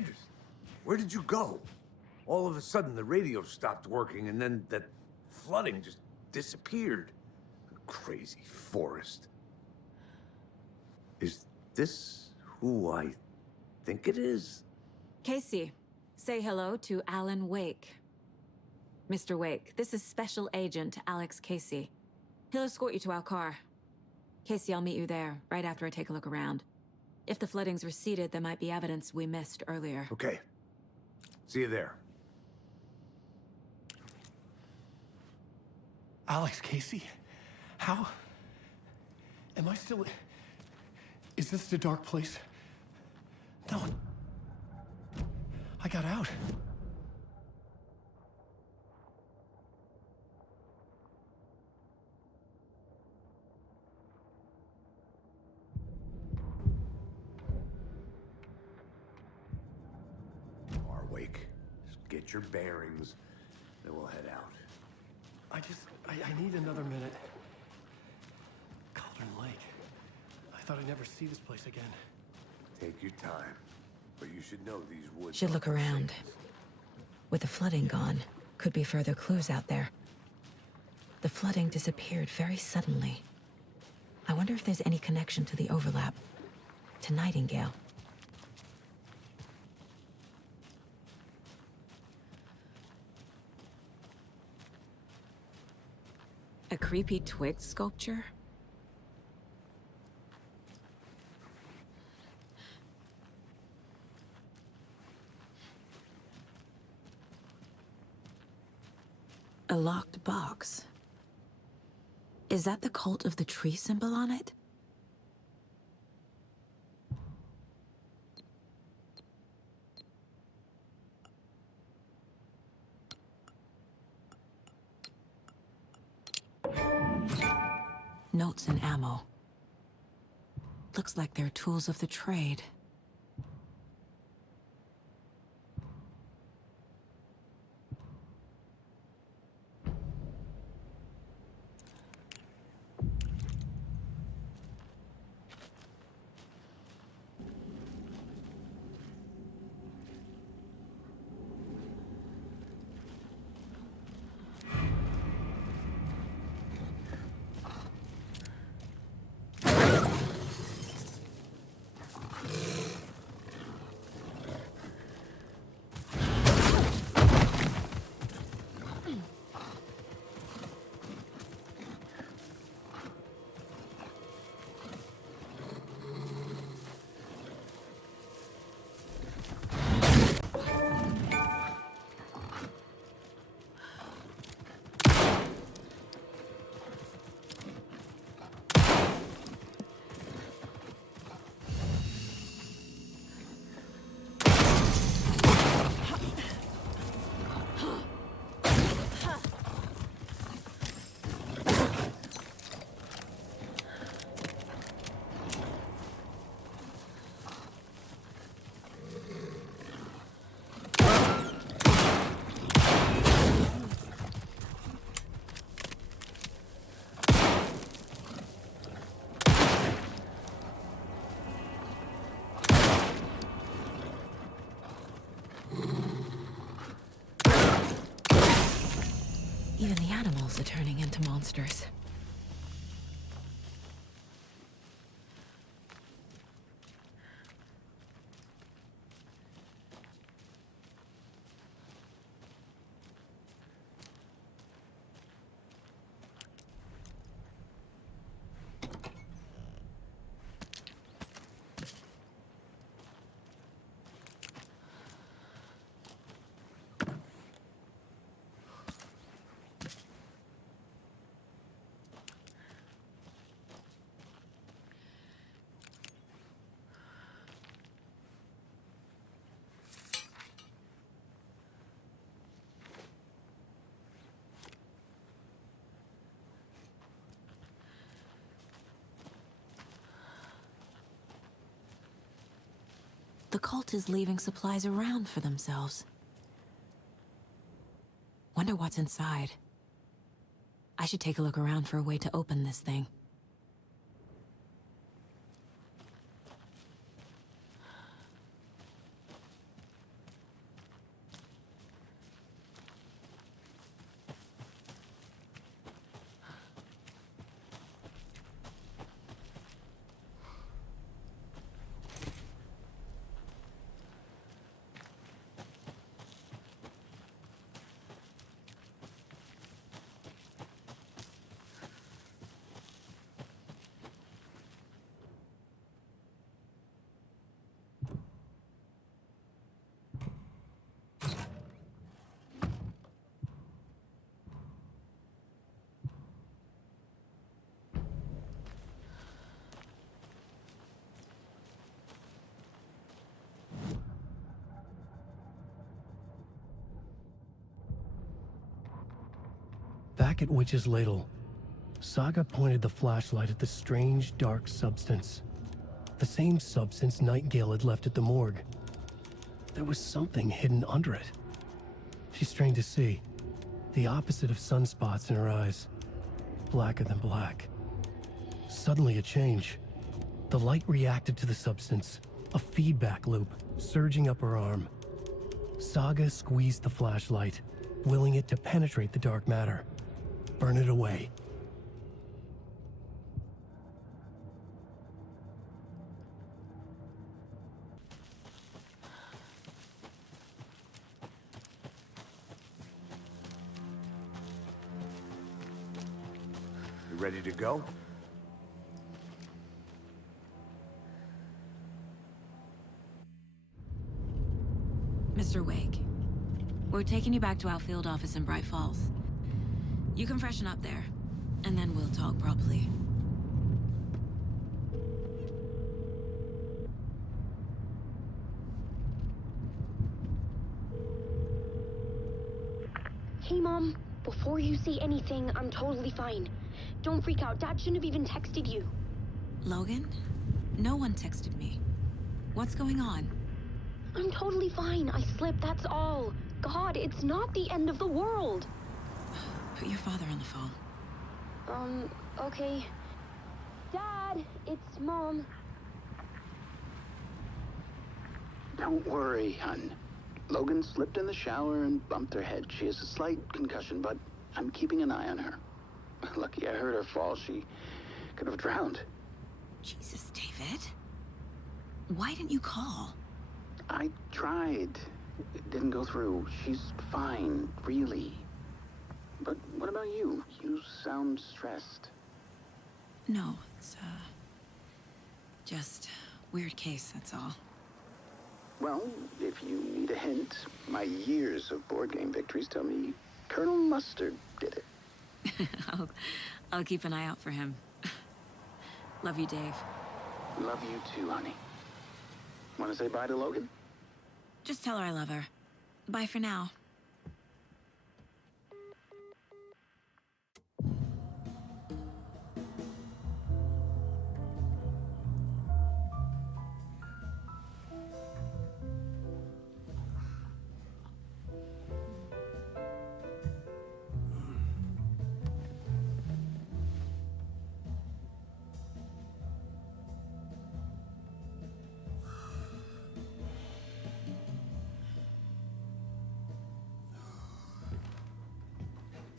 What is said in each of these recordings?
Anderson, where did you go? All of a sudden, the radio stopped working, and then that flooding just disappeared. Crazy forest. Is this who I think it is? Casey, say hello to Alan Wake. Mr. Wake, this is Special Agent Alex Casey. He'll escort you to our car. Casey, I'll meet you there, right after I take a look around. If the flooding's receded, there might be evidence we missed earlier. Okay. See you there. Alex Casey? How? Am I still... Is this the dark place? No. I got out. Wake. Just get your bearings, then we'll head out. I need another minute. Cauldron Lake. I thought I'd never see this place again. Take your time, but you should know these woods... Should look around. With the flooding gone, could be further clues out there. The flooding disappeared very suddenly. I wonder if there's any connection to the overlap. To Nightingale. A creepy twig sculpture? A locked box. Is that the cult of the tree symbol on it? Notes and ammo. Looks like they're tools of the trade. Even the animals are turning into monsters. The cult is leaving supplies around for themselves. Wonder what's inside. I should take a look around for a way to open this thing. Back at Witch's Ladle, Saga pointed the flashlight at the strange, dark substance. The same substance Nightingale had left at the morgue. There was something hidden under it. She strained to see. The opposite of sunspots in her eyes. Blacker than black. Suddenly a change. The light reacted to the substance. A feedback loop, surging up her arm. Saga squeezed the flashlight, willing it to penetrate the dark matter. Burn it away. You ready to go? Mr. Wake, we're taking you back to our field office in Bright Falls. You can freshen up there, and then we'll talk properly. Hey, Mom. Before you say anything, I'm totally fine. Don't freak out. Dad shouldn't have even texted you. Logan? No one texted me. What's going on? I'm totally fine. I slipped, that's all. God, it's not the end of the world. Put your father on the phone. Okay. Dad, it's Mom. Don't worry, hon. Logan slipped in the shower and bumped her head. She has a slight concussion, but I'm keeping an eye on her. Lucky I heard her fall. She could have drowned. Jesus, David. Why didn't you call? I tried. It didn't go through. She's fine, really. But what about you? You sound stressed. No, it's, just weird case, that's all. Well, if you need a hint, my years of board game victories tell me Colonel Mustard did it. I'll keep an eye out for him. Love you, Dave. Love you too, honey. Want to say bye to Logan? Just tell her I love her. Bye for now.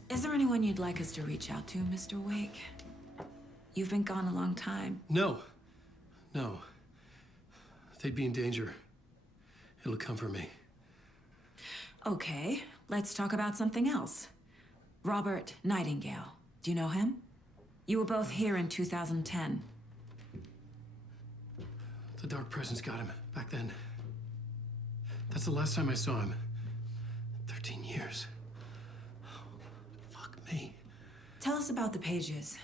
Is there anyone you'd like us to reach out to, Mr. Wake? You've been gone a long time. No. They'd be in danger. It'll come for me. Okay, let's talk about something else. Robert Nightingale. Do you know him? You were both here in 2010. The Dark Presence got him back then. That's the last time I saw him. 13 years. Fuck me. Tell us about the pages.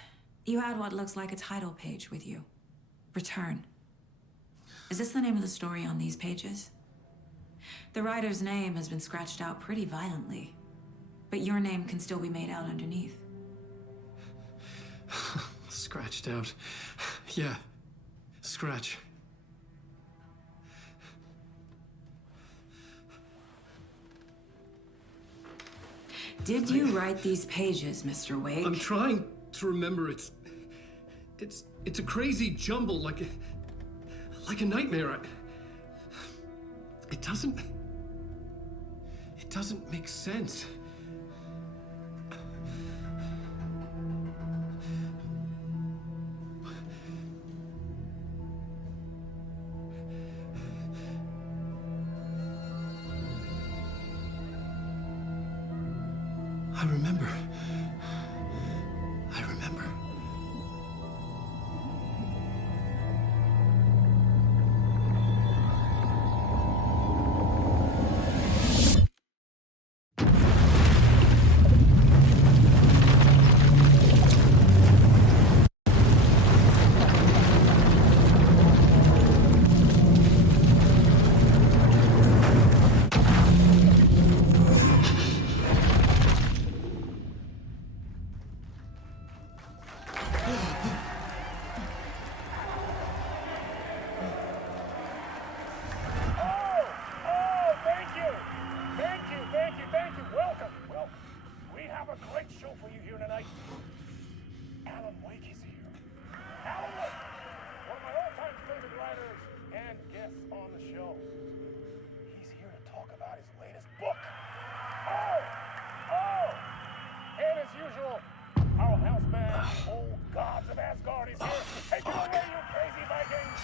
You had what looks like a title page with you. Return. Is this the name of the story on these pages? The writer's name has been scratched out pretty violently, but your name can still be made out underneath. Scratched out. Yeah. Scratch. Did you write these pages, Mr. Wake? I'm trying to remember. It's a crazy jumble, like a nightmare. It doesn't make sense. I remember.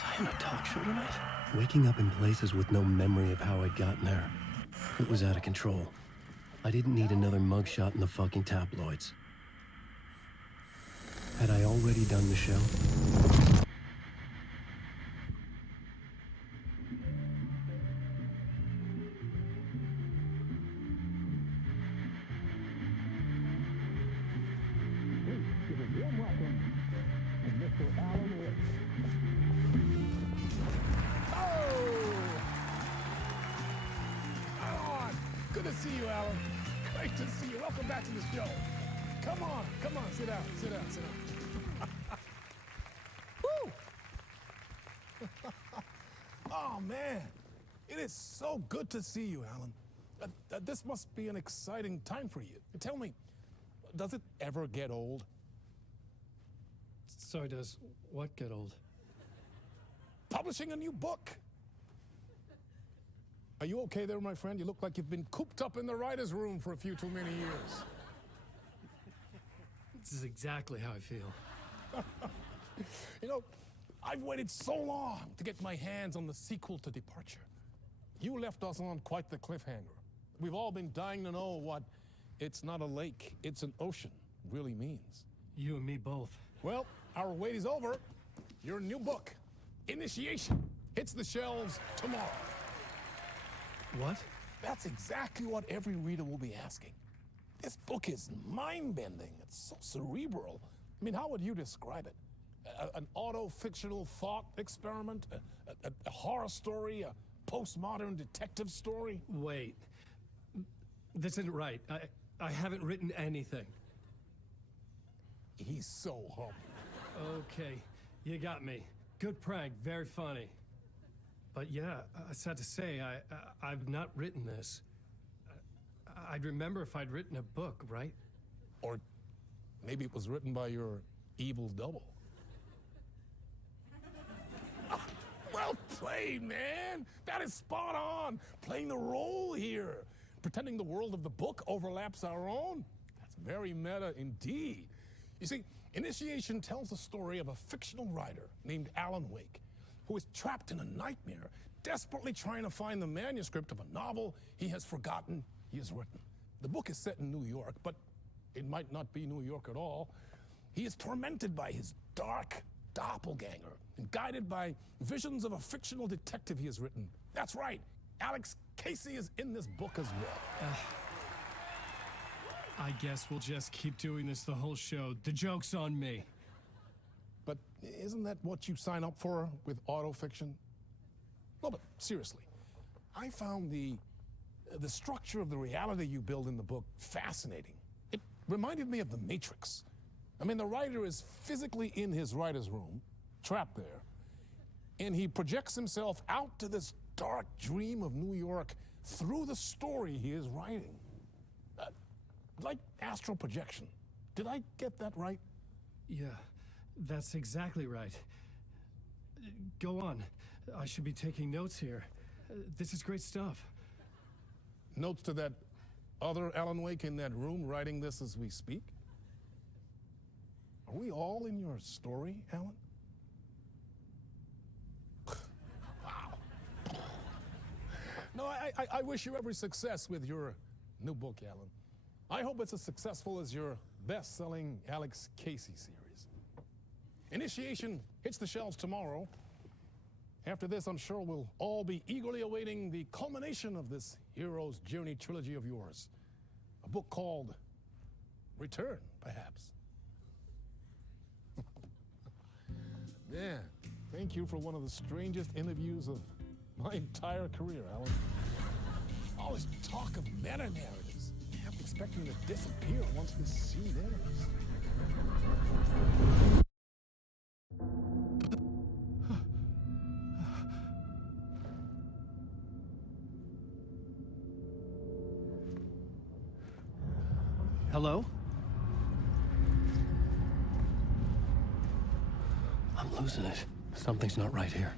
I on a talk show tonight? Waking up in places with no memory of how I'd gotten there. It was out of control. I didn't need another mugshot in the fucking tabloids. Had I already done the show? Good to see you, Alan. Great to see you. Welcome back to the show. Come on, sit down. Woo! Oh, man. It is so good to see you, Alan. This must be an exciting time for you. Tell me, does it ever get old? Sorry, does what get old? Publishing a new book. Are you okay there, my friend? You look like you've been cooped up in the writer's room for a few too many years. This is exactly how I feel. You know, I've waited so long to get my hands on the sequel to Departure. You left us on quite the cliffhanger. We've all been dying to know what "it's not a lake, it's an ocean" really means. You and me both. Well, our wait is over. Your new book, Initiation, hits the shelves tomorrow. What? That's exactly what every reader will be asking. This book is mind-bending. It's so cerebral. I mean, how would you describe it? An auto-fictional thought experiment? A horror story? A postmodern detective story? Wait. This isn't right. I haven't written anything. He's so humble. Okay, you got me. Good prank, very funny. But yeah, sad to say, I've not written this. I'd remember if I'd written a book, right? Or maybe it was written by your evil double. Well played, man! That is spot on! Playing the role here. Pretending the world of the book overlaps our own. That's very meta indeed. You see, Initiation tells the story of a fictional writer named Alan Wake, who is trapped in a nightmare, desperately trying to find the manuscript of a novel he has forgotten he has written. The book is set in New York, but it might not be New York at all. He is tormented by his dark doppelganger and guided by visions of a fictional detective he has written. That's right, Alex Casey is in this book as well. I guess we'll just keep doing this the whole show. The joke's on me. But isn't that what you sign up for with autofiction? No, but seriously, I found the structure of the reality you build in the book fascinating. It reminded me of The Matrix. I mean, the writer is physically in his writer's room, trapped there, and he projects himself out to this dark dream of New York through the story he is writing. Like astral projection. Did I get that right? Yeah, that's exactly right. Go on. I should be taking notes here. This is great stuff. Notes to that other Alan Wake in that room writing this as we speak? Are we all in your story, Alan? Wow. No, I wish you every success with your new book, Alan. I hope it's as successful as your best-selling Alex Casey series. Initiation hits the shelves tomorrow. After this, I'm sure we'll all be eagerly awaiting the culmination of this hero's journey trilogy of yours. A book called Return, perhaps. Man, thank you for one of the strangest interviews of my entire career, Alan. All this talk of meta-narratives. I'm expecting to disappear once this scene ends. Hello? I'm losing it. Something's not right here.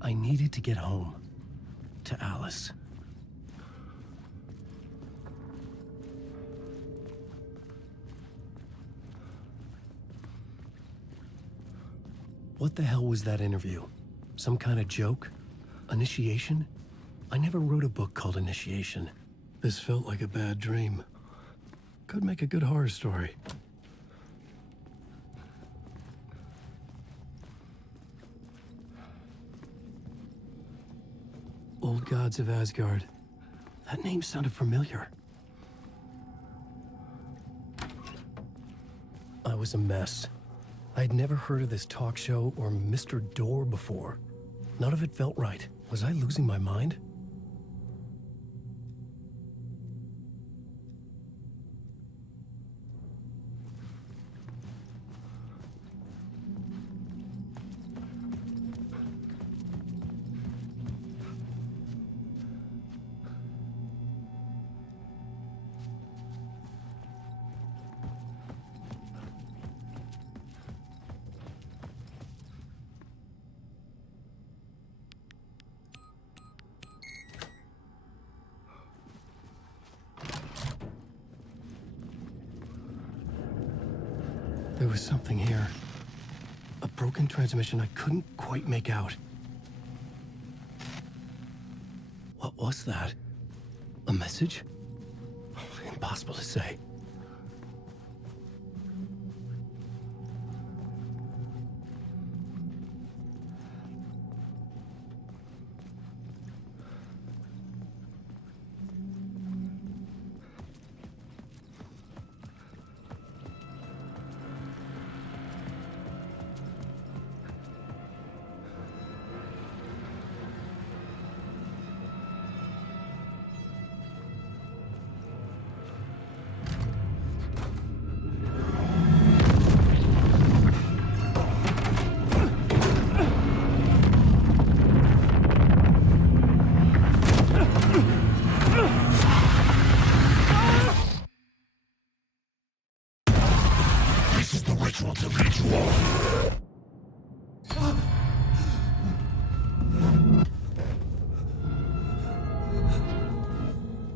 I needed to get home. To Alice. What the hell was that interview? Some kind of joke? Initiation? I never wrote a book called Initiation. This felt like a bad dream. Could make a good horror story. Old Gods of Asgard. That name sounded familiar. I was a mess. I'd never heard of this talk show or Mr. Door before. None of it felt right. Was I losing my mind? There was something here. A broken transmission I couldn't quite make out. What was that? A message? Impossible to say.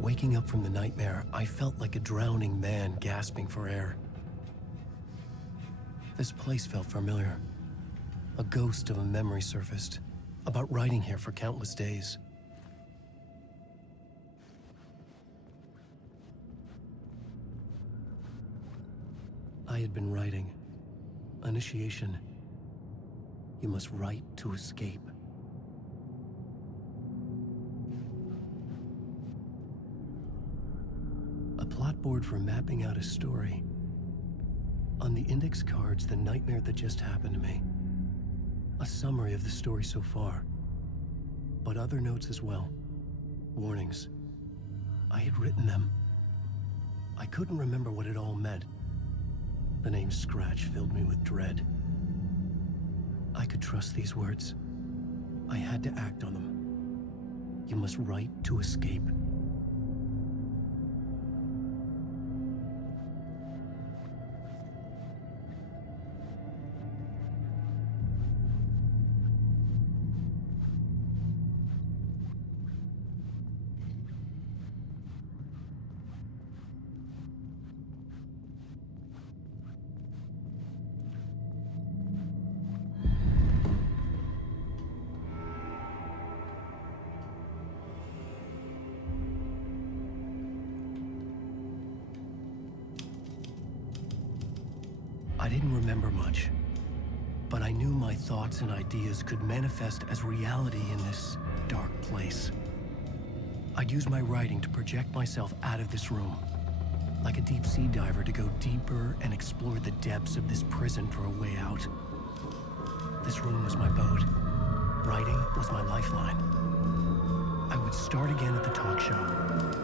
Waking up from the nightmare, I felt like a drowning man gasping for air. This place felt familiar. A ghost of a memory surfaced, about writing here for countless days. I had been writing. Initiation. You must write to escape. A plot board for mapping out a story. On the index cards, the nightmare that just happened to me. A summary of the story so far. But other notes as well. Warnings. I had written them. I couldn't remember what it all meant. The name Scratch filled me with dread. I could trust these words. I had to act on them. You must write to escape. I didn't remember much, but I knew my thoughts and ideas could manifest as reality in this dark place. I'd use my writing to project myself out of this room, like a deep sea diver to go deeper and explore the depths of this prison for a way out. This room was my boat. Writing was my lifeline. I would start again at the talk show.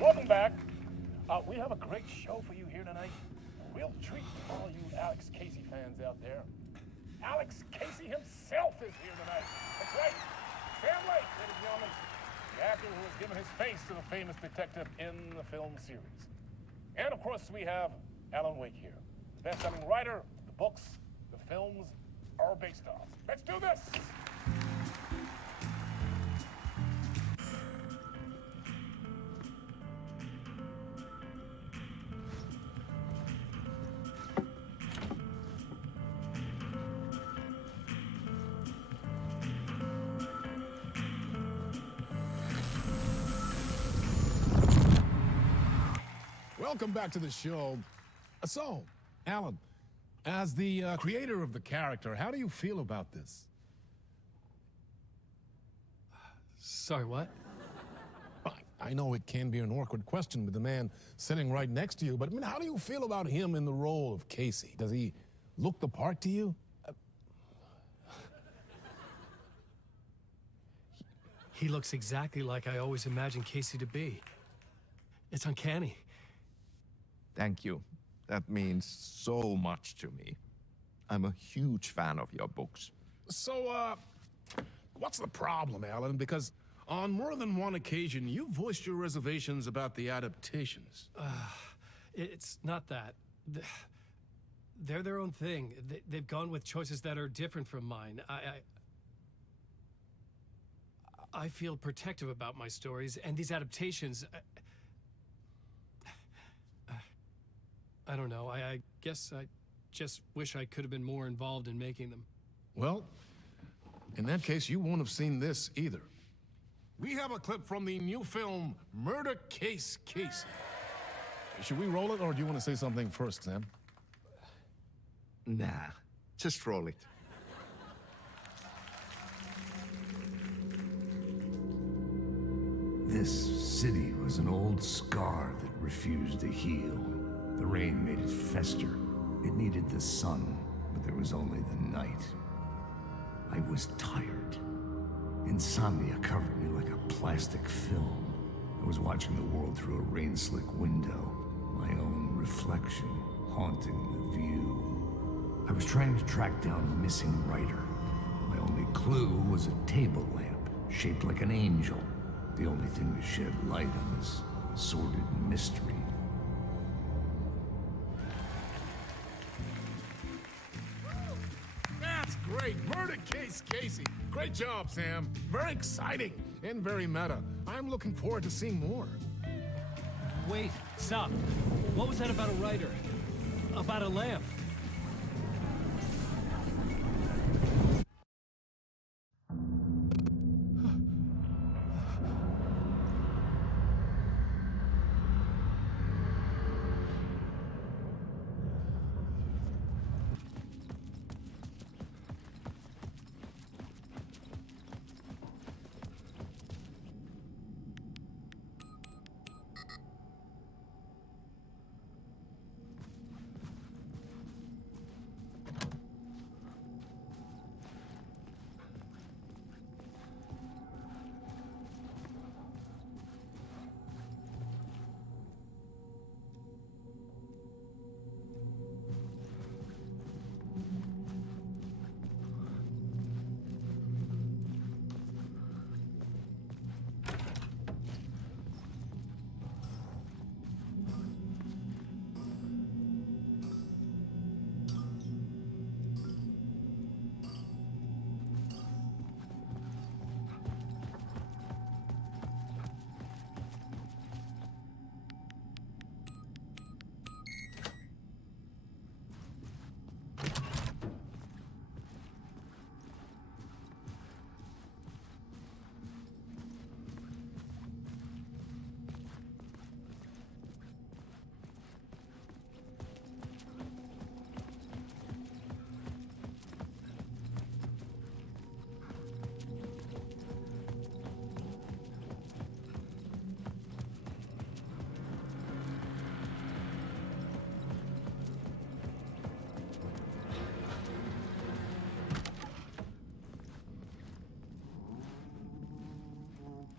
Welcome back. We have a great show for you here tonight. A real treat for all you Alex Casey fans out there. Alex Casey himself is here tonight. That's right. Family, ladies and gentlemen. the actor who has given his face to the famous detective in the film series. And of course, we have Alan Wake here, the best-selling writer the books the films are based off. Let's do this! Welcome back to the show. So, Alan, as the creator of the character, how do you feel about this? Sorry, what? I know it can be an awkward question with the man sitting right next to you, but I mean, how do you feel about him in the role of Casey? Does he look the part to you? He looks exactly like I always imagined Casey to be. It's uncanny. Thank you. That means so much to me. I'm a huge fan of your books. So, what's the problem, Alan? Because on more than one occasion, you voiced your reservations about the adaptations. It's not that. They're their own thing. They've gone with choices that are different from mine. I feel protective about my stories, and these adaptations... I don't know. I guess I just wish I could have been more involved in making them. Well, in that case, you won't have seen this either. We have a clip from the new film, Murder Case Casey. Should we roll it, or do you want to say something first, Sam? Nah, just roll it. This city was an old scar that refused to heal. The rain made it fester. It needed the sun, but there was only the night. I was tired. Insomnia covered me like a plastic film. I was watching the world through a rain-slick window, my own reflection haunting the view. I was trying to track down a missing writer. My only clue was a table lamp, shaped like an angel. The only thing to shed light on this sordid mystery. That's great! Murder Case Casey! Great job, Sam. Very exciting and very meta. I'm looking forward to seeing more. Wait, stop. What was that about a writer? About a lamp?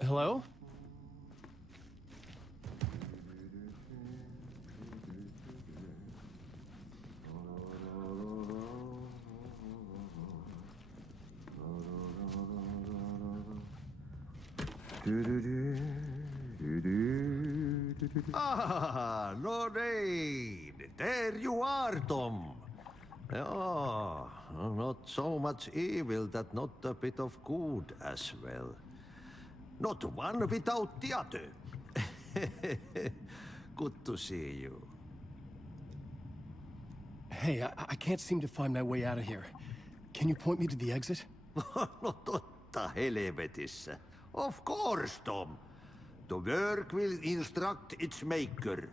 Hello? Ah, Lorraine! There you are, Tom. Oh, not so much evil that not a bit of good as well. Not one without the other. Good to see you. Hey, I can't seem to find my way out of here. Can you point me to the exit? No totta helvetissä. Of course, Tom. The work will instruct its maker.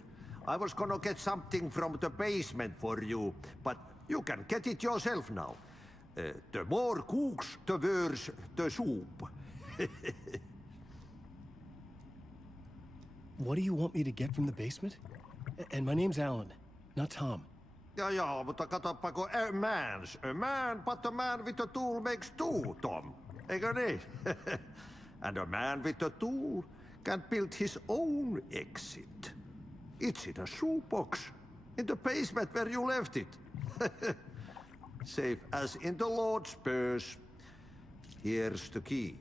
I was gonna get something from the basement for you, but you can get it yourself now. The more cooks, the worse the soup. What do you want me to get from the basement? And my name's Alan, not Tom. Ja, mutta katoppa, kun a man, but a man with a tool makes two, Tom. Eikö niin? And a man with a tool can build his own exit. It's in a shoebox, in the basement where you left it. Safe as in the Lord's purse. Here's the key.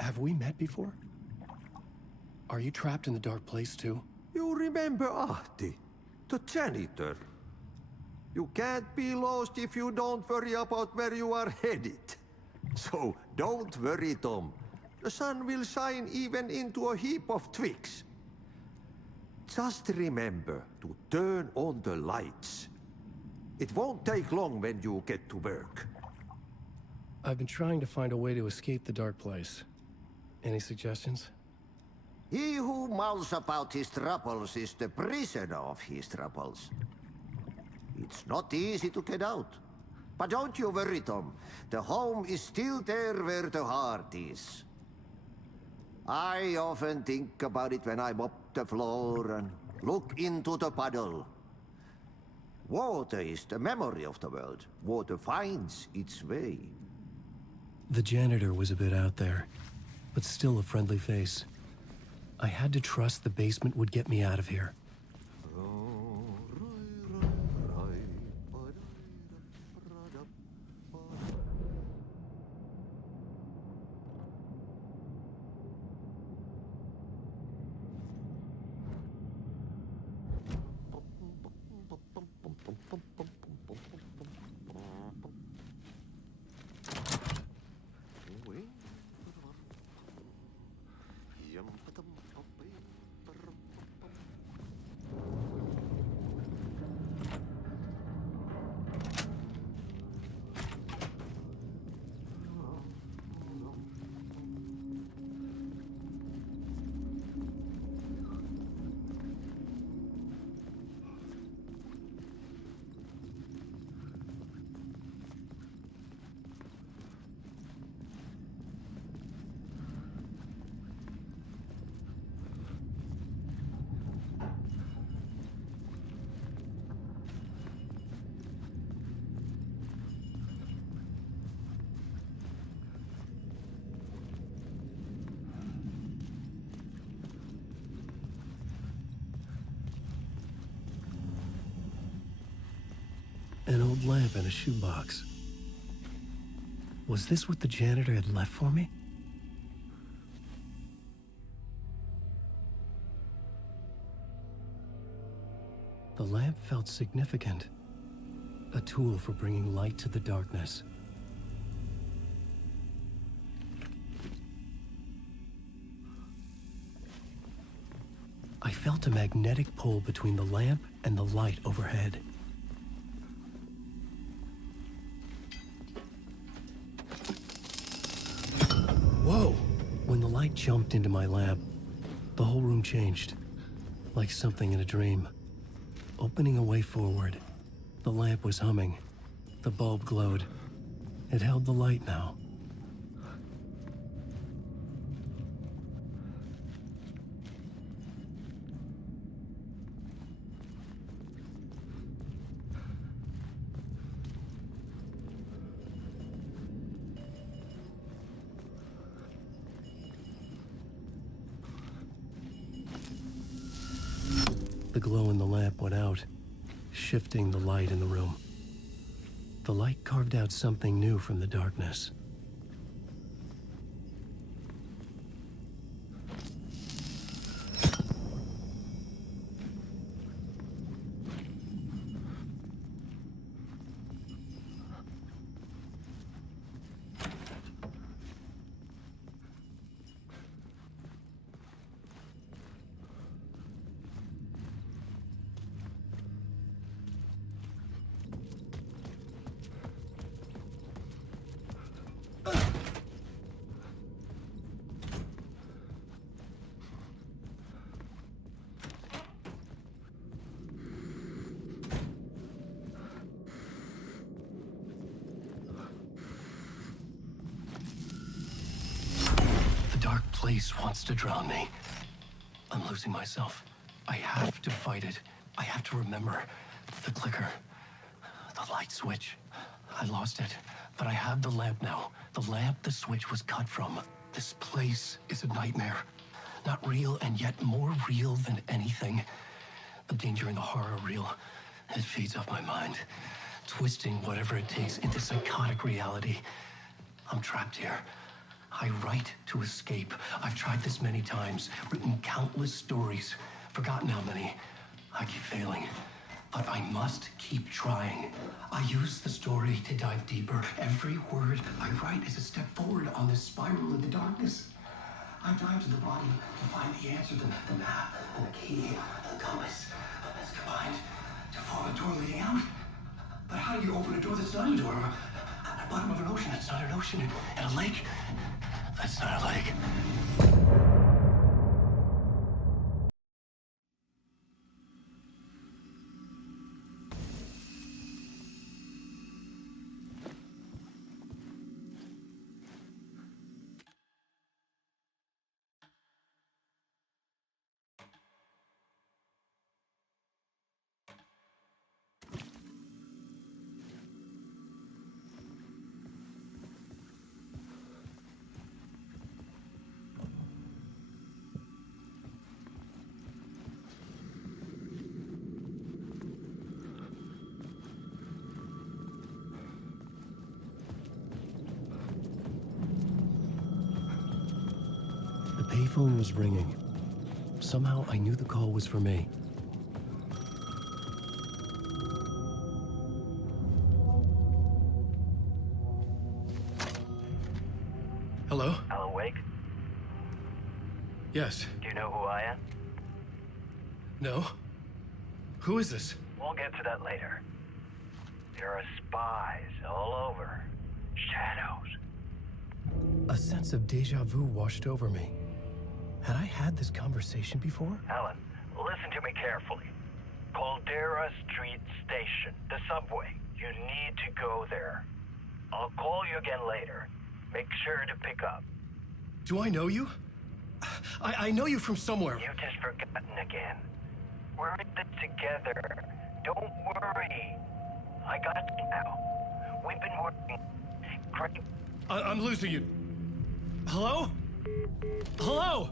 Have we met before? Are you trapped in the dark place too? You remember Ahti, the janitor. You can't be lost if you don't worry about where you are headed. So don't worry, Tom. The sun will shine even into a heap of twigs. Just remember to turn on the lights. It won't take long when you get to work. I've been trying to find a way to escape the dark place. Any suggestions? He who mouths about his troubles is the prisoner of his troubles. It's not easy to get out. But don't you worry, Tom. The home is still there where the heart is. I often think about it when I mop the floor and look into the puddle. Water is the memory of the world. Water finds its way. The janitor was a bit out there, but still a friendly face. I had to trust the basement would get me out of here. An old lamp in a shoebox. Was this what the janitor had left for me? The lamp felt significant. A tool for bringing light to the darkness. I felt a magnetic pull between the lamp and the light overhead. Whoa! When the light jumped into my lamp, the whole room changed, like something in a dream. Opening a way forward, the lamp was humming. The bulb glowed. It held the light now. The glow in the lamp went out, shifting the light in the room. The light carved out something new from the darkness. Dark place wants to drown me. I'm losing myself. I have to fight it. I have to remember. The clicker. The light switch. I lost it. But I have the lamp now. The lamp the switch was cut from. This place is a nightmare. Not real, and yet more real than anything. The danger and the horror real. It feeds off my mind. Twisting whatever it takes into psychotic reality. I'm trapped here. I write to escape. I've tried this many times, written countless stories, forgotten how many. I keep failing, but I must keep trying. I use the story to dive deeper. Every word I write is a step forward on this spiral in the darkness. I dive to the body to find the answer, the map, and the key, and the compass. It's combined to form a door leading out. But how do you open a door that's not a door? At the bottom of an ocean that's not an ocean, and a lake that's not a lake. The payphone was ringing. Somehow I knew the call was for me. Hello? Alan Wake? Yes. Do you know who I am? No? Who is this? We'll get to that later. There are spies all over. Shadows. A sense of deja vu washed over me. Had I had this conversation before? Alan, listen to me carefully. Caldera Street Station, the subway. You need to go there. I'll call you again later. Make sure to pick up. Do I know you? I know you from somewhere. You've just forgotten again. We're in it together. Don't worry. I got you now. We've been working great. I'm losing you. Hello? Hello?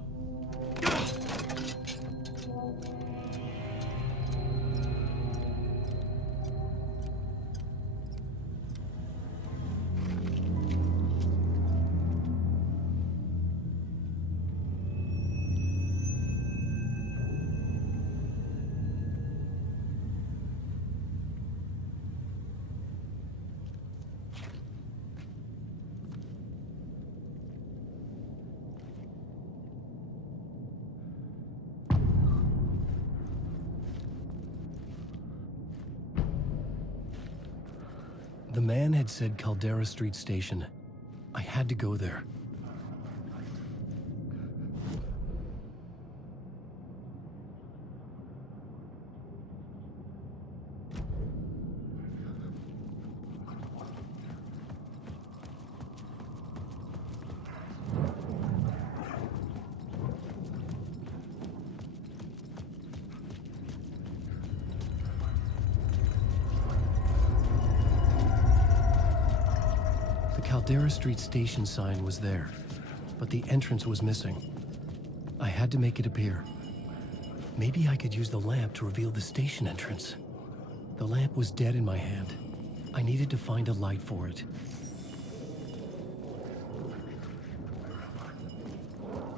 The man had said Caldera Street Station. I had to go there. The Caldera Street Station sign was there, but the entrance was missing. I had to make it appear. Maybe I could use the lamp to reveal the station entrance. The lamp was dead in my hand. I needed to find a light for it.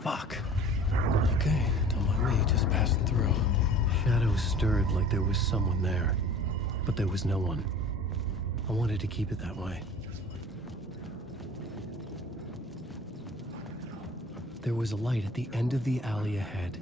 Fuck. Okay, don't mind me, just passing through. Shadows stirred like there was someone there, but there was no one. I wanted to keep it that way. There was a light at the end of the alley ahead.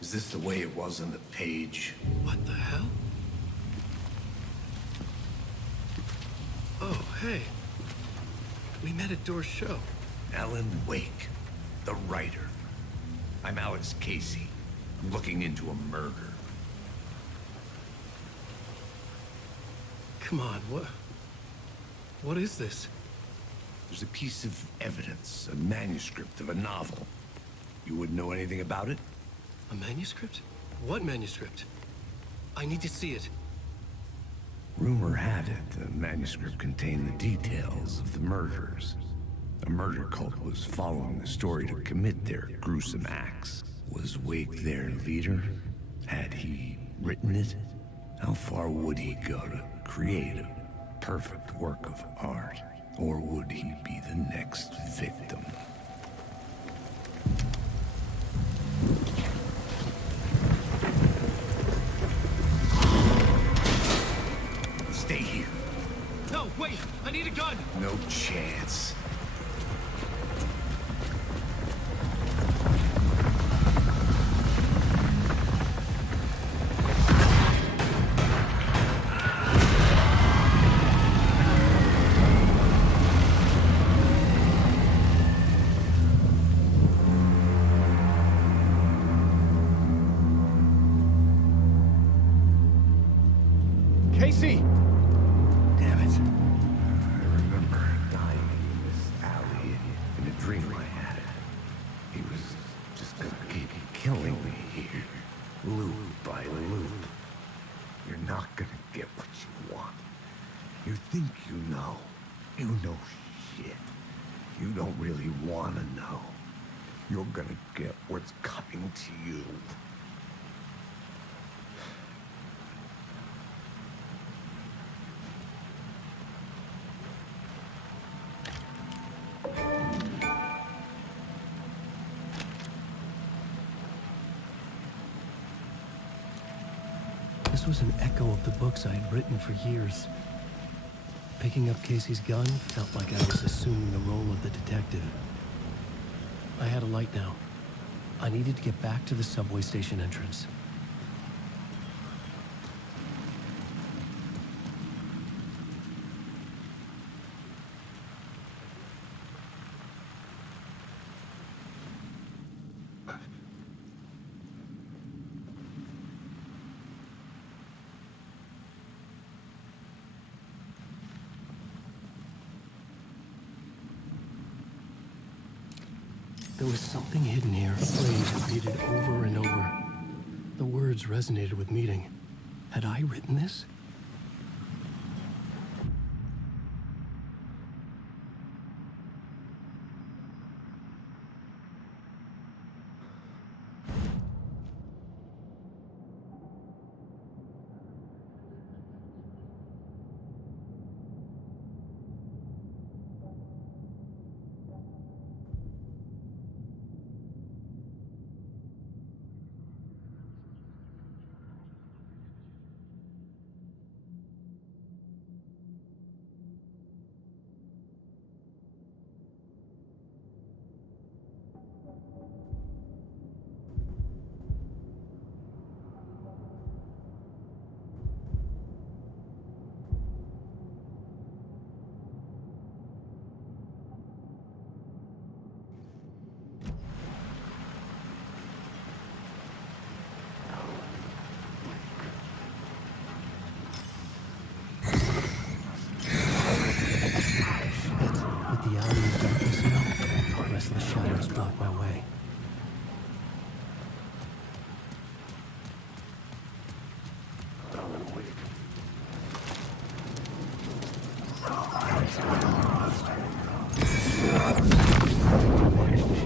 Is this the way it was on the page? What the hell? Oh, hey. We met at Door's show. Alan Wake, the writer. I'm Alex Casey. I'm looking into a murder. Come on, what is this? There's a piece of evidence, a manuscript of a novel. You wouldn't know anything about it? A manuscript? What manuscript? I need to see it. Rumor had it the manuscript contained the details of the murders. A murder cult was following the story to commit their gruesome acts. Was Wake their leader? Had he written it? How far would he go to create a perfect work of art? Or would he be the next victim? Stay here. No, wait! I need a gun! No chance. Casey! Damn it. I remember dying in this alley in a dream I had. He was just gonna keep killing me here, loop by loop. You're not gonna get what you want. You think you know. You know shit. You don't really wanna know. You're gonna get what's coming to you. This was an echo of the books I had written for years. Picking up Casey's gun felt like I was assuming the role of the detective. I had a light now. I needed to get back to the subway station entrance. There was something hidden here, a phrase repeated over and over. The words resonated with meaning. Had I written this?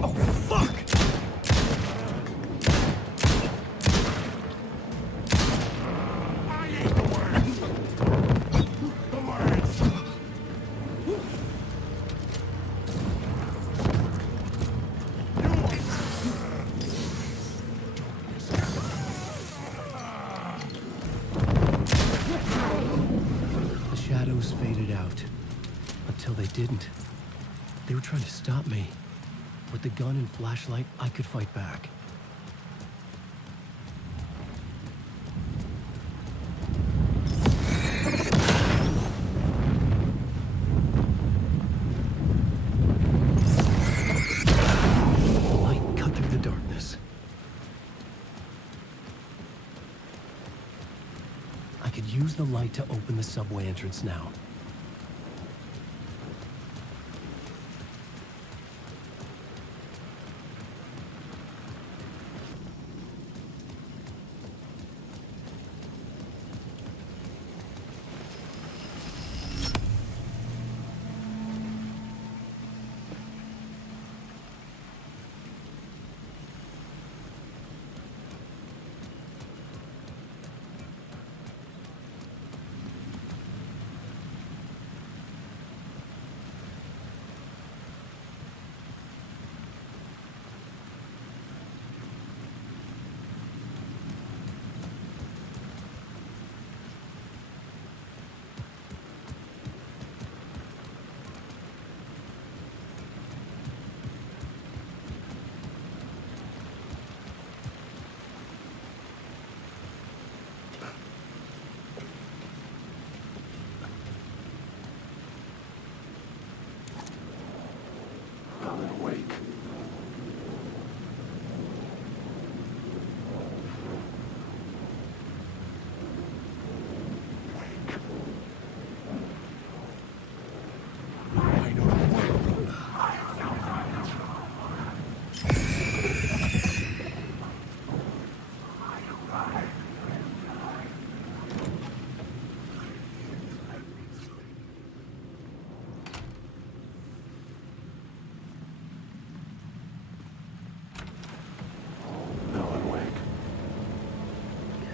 Oh, fuck! The shadows faded out. Until they didn't. They were trying to stop me. With the gun and flashlight, I could fight back. The light cut through the darkness. I could use the light to open the subway entrance now.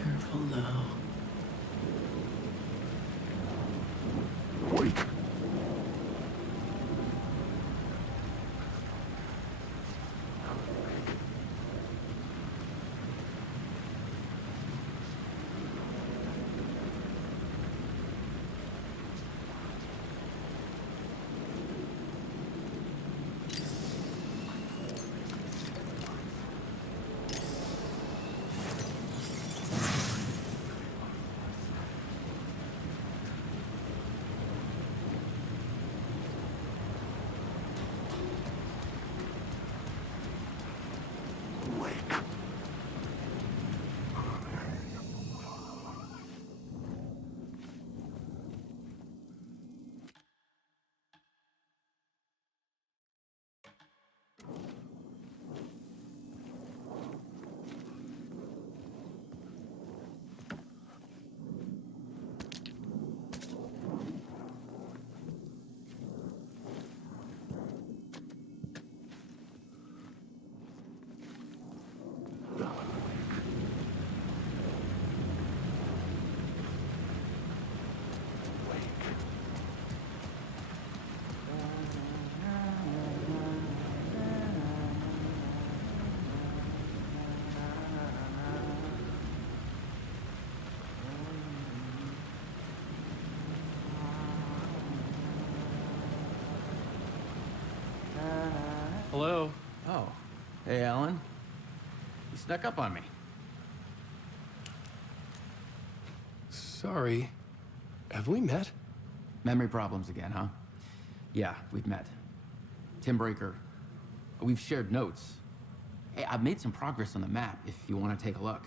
Careful now. Hello? Oh. Hey, Alan. You snuck up on me. Sorry. Have we met? Memory problems again, huh? Yeah, we've met. Tim Breaker. We've shared notes. Hey, I've made some progress on the map if you want to take a look.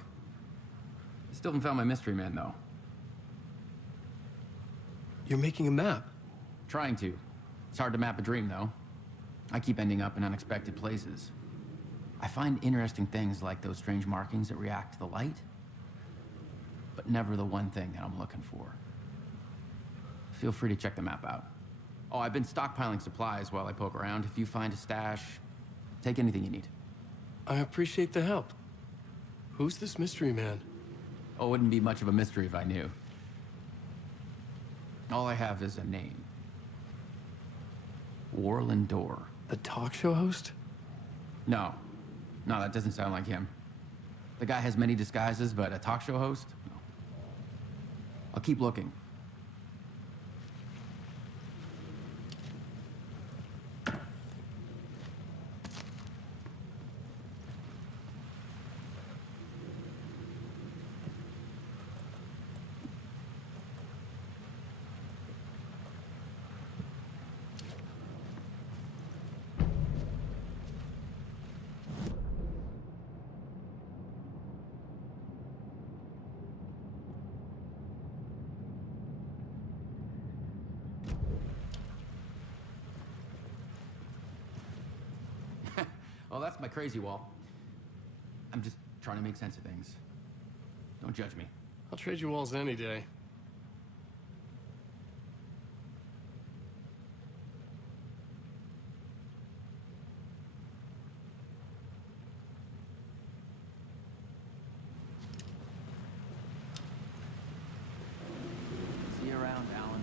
Still haven't found my mystery man, though. You're making a map. Trying to. It's hard to map a dream, though. I keep ending up in unexpected places. I find interesting things like those strange markings that react to the light, but never the one thing that I'm looking for. Feel free to check the map out. Oh, I've been stockpiling supplies while I poke around. If you find a stash, take anything you need. I appreciate the help. Who's this mystery man? Oh, it wouldn't be much of a mystery if I knew. All I have is a name. Warland Door. The talk show host? No. No, that doesn't sound like him. The guy has many disguises, but a talk show host? No. I'll keep looking. Oh, that's my crazy wall. I'm just trying to make sense of things. Don't judge me. I'll trade you walls any day. See you around, Alan.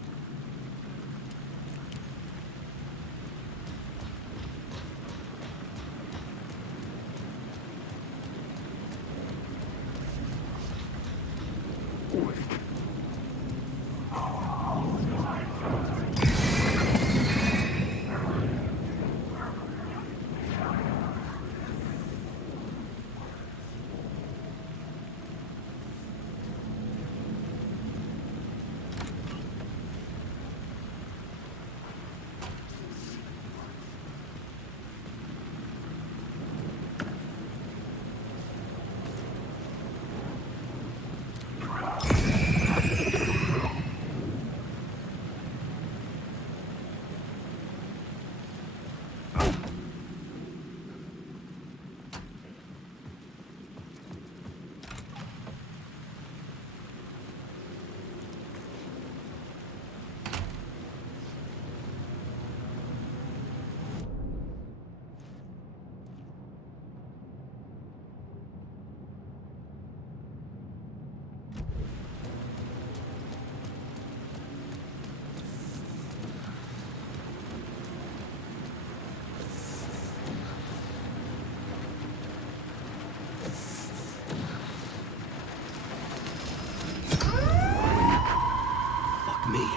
Me.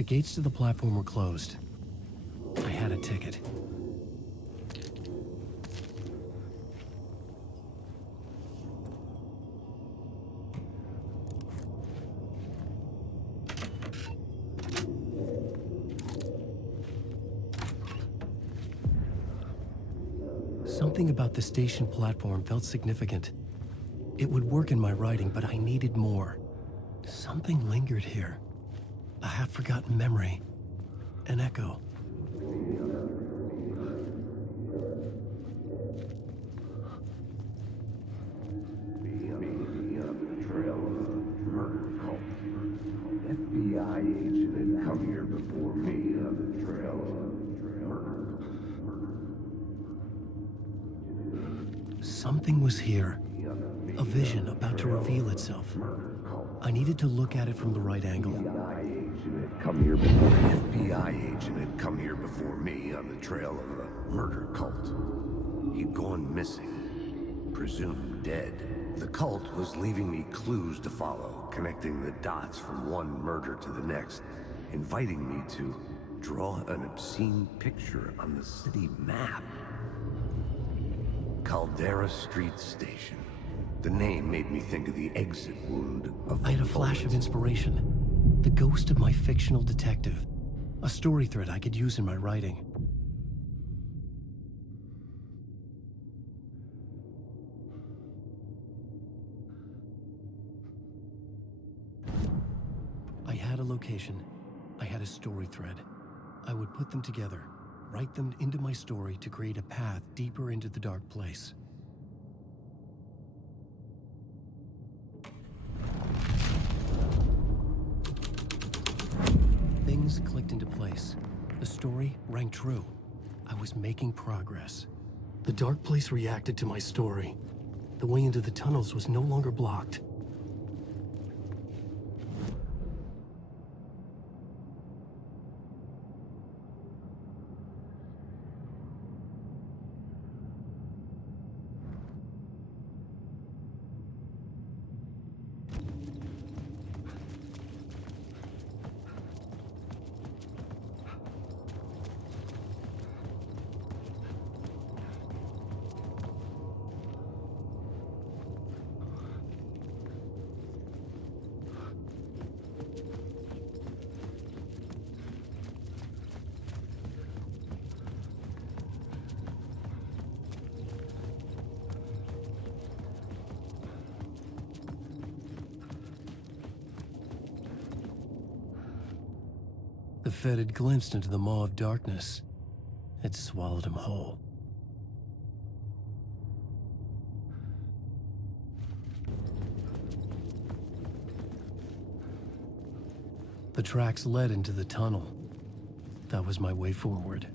The gates to the platform were closed. I had a ticket. Something about the station platform felt significant. It would work in my writing, but I needed more. Something lingered here. A half-forgotten memory. An echo. FBI agent had come here before me on the trail of Something was here. A vision about to reveal itself. I needed to look at it from the right angle. FBI agent had come here before me on the trail of a murder cult. He'd gone missing, presumed dead. The cult was leaving me clues to follow, connecting the dots from one murder to the next, inviting me to draw an obscene picture on the city map. Caldera Street Station. The name made me think of the exit wound of I had a flash of inspiration. The ghost of my fictional detective. A story thread I could use in my writing. I had a location. I had a story thread. I would put them together, write them into my story to create a path deeper into the dark place. Things clicked into place. The story rang true. I was making progress. The dark place reacted to my story. The way into the tunnels was no longer blocked. The Fed had glimpsed into the maw of darkness. It swallowed him whole. The tracks led into the tunnel. That was my way forward.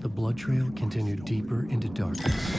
The blood trail continued deeper into darkness.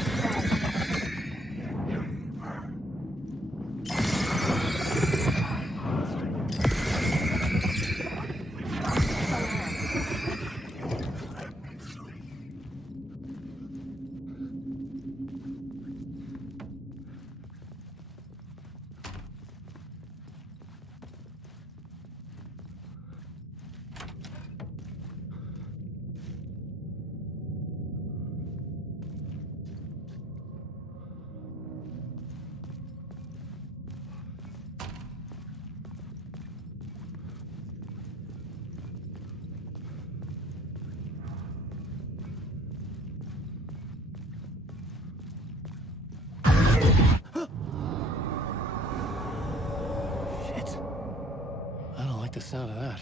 I don't like the sound of that.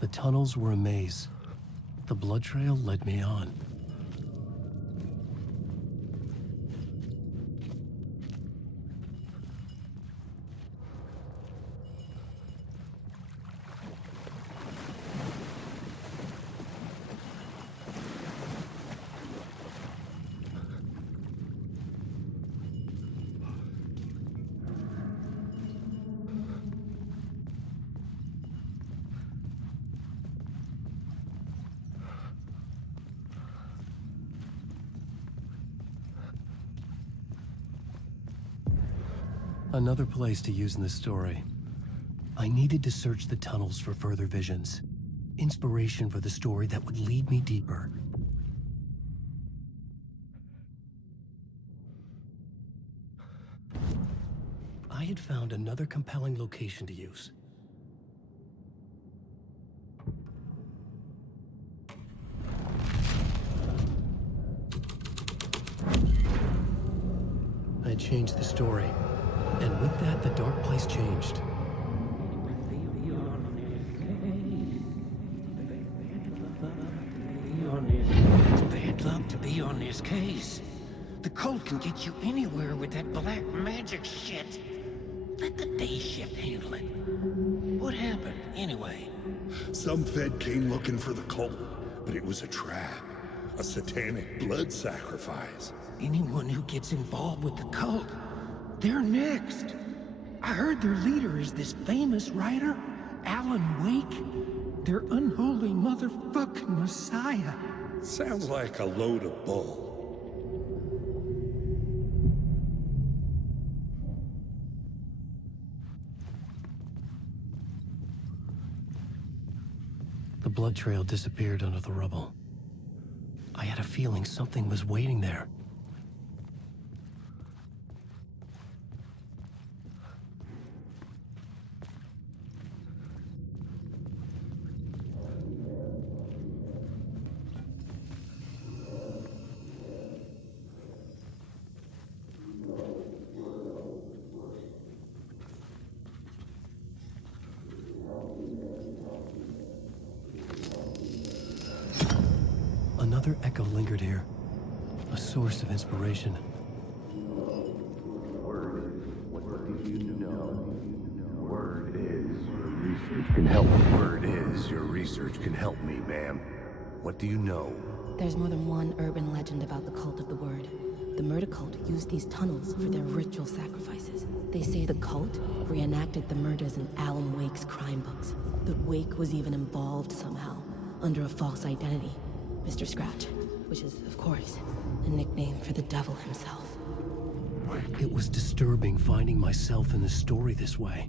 The tunnels were a maze. The blood trail led me on. Another place to use in this story. I needed to search the tunnels for further visions. Inspiration for the story that would lead me deeper. I had found another compelling location to use. I had changed the story. And with that, the dark place changed. It's bad luck to be on this case. The cult can get you anywhere with that black magic shit. Let the day shift handle it. What happened, anyway? Some Fed came looking for the cult, but it was a trap. A satanic blood sacrifice. Anyone who gets involved with the cult, they're next. I heard their leader is this famous writer, Alan Wake. Their unholy motherfucking messiah. Sounds like a load of bull. The blood trail disappeared under the rubble. I had a feeling something was waiting there. Another echo lingered here, a source of inspiration. Word is your research can help. Word is your research can help me, ma'am. What do you know? There's more than one urban legend about the cult of the Word. The murder cult used these tunnels for their ritual sacrifices. They say the cult reenacted the murders in Alan Wake's crime books. That Wake was even involved somehow, under a false identity. Mr. Scratch, which is, of course, a nickname for the devil himself. It was disturbing finding myself in the story this way.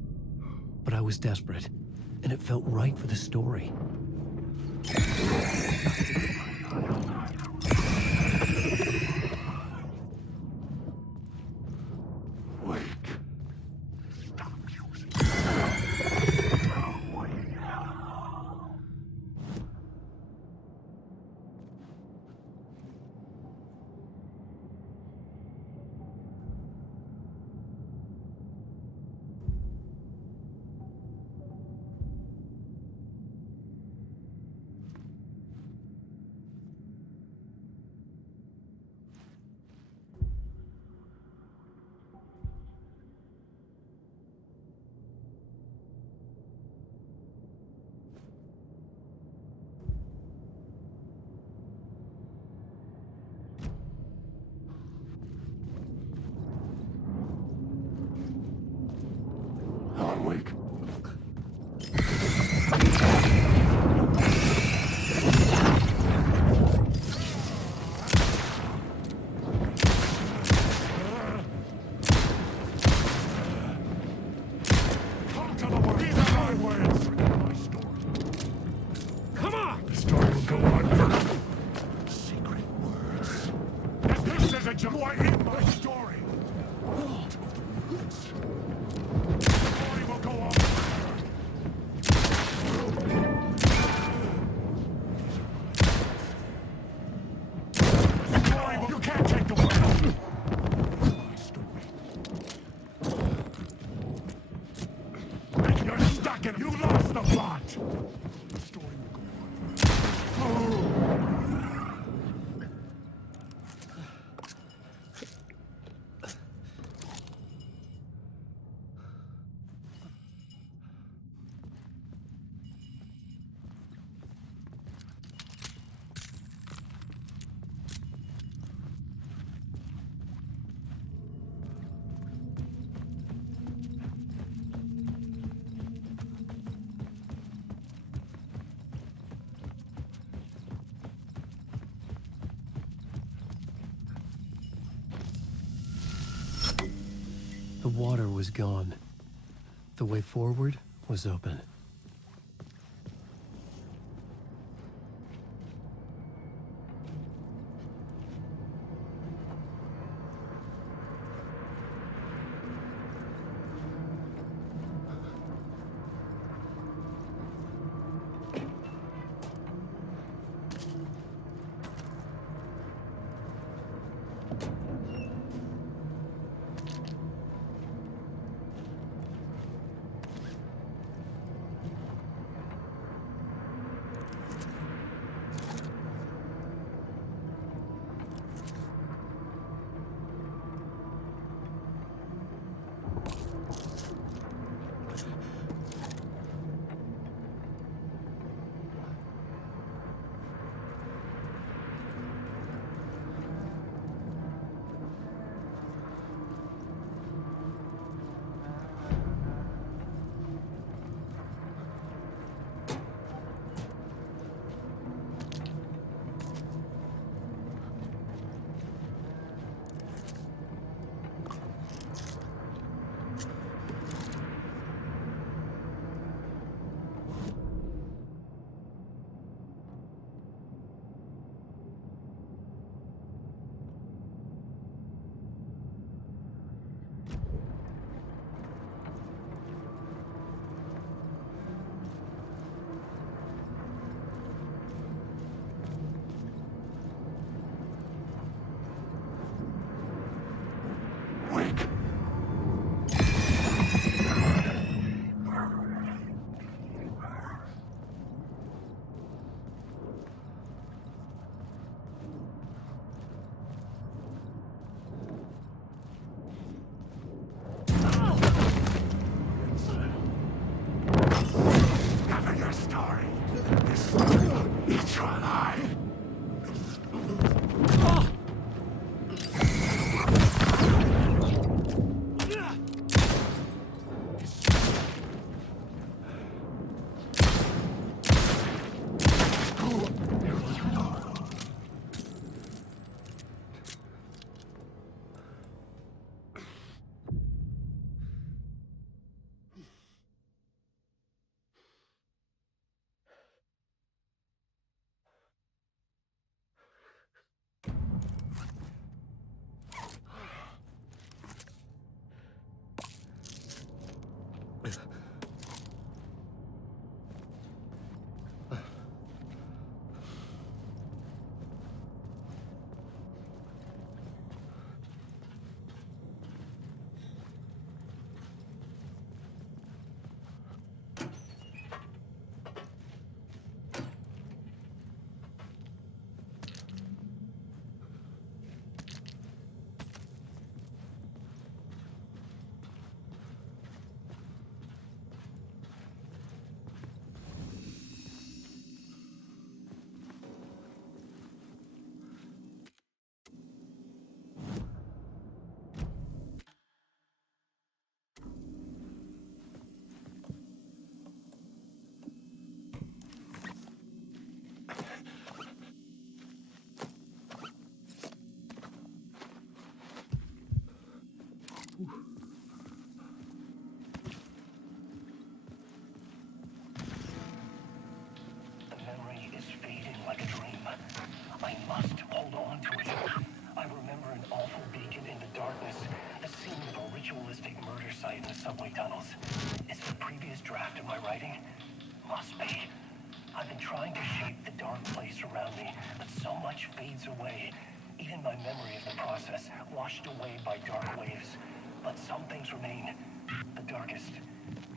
But I was desperate, and it felt right for the story. Wake. Come on! The story will go on forever. Secret words. If this isn't just what in my story. Vault of the Woods. The story will go on forever. The story will... You can't take the word. My story. And you're stuck in... You lost the plot. The story The water was gone. The way forward was open. Ritualistic murder site in the subway tunnels. Is it a previous draft of my writing? Must be. I've been trying to shape the dark place around me, but so much fades away. Even my memory of the process, washed away by dark waves. But some things remain. The darkest,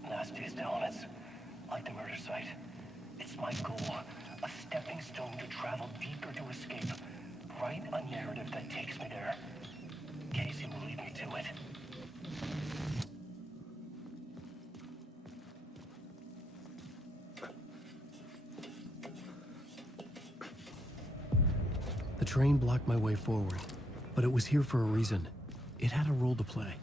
nastiest elements, like the murder site. It's my goal, a stepping stone to travel deeper to escape. Write a narrative that takes me there. Casey will lead me to it. The train blocked my way forward, but it was here for a reason. It had a role to play.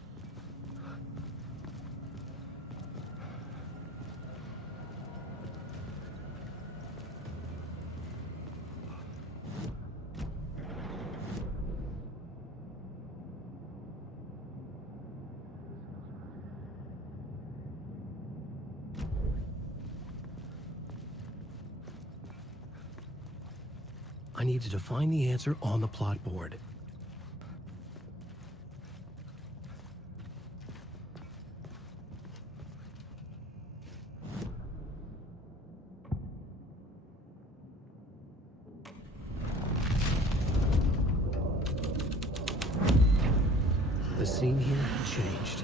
I needed to find the answer on the plot board. The scene here had changed.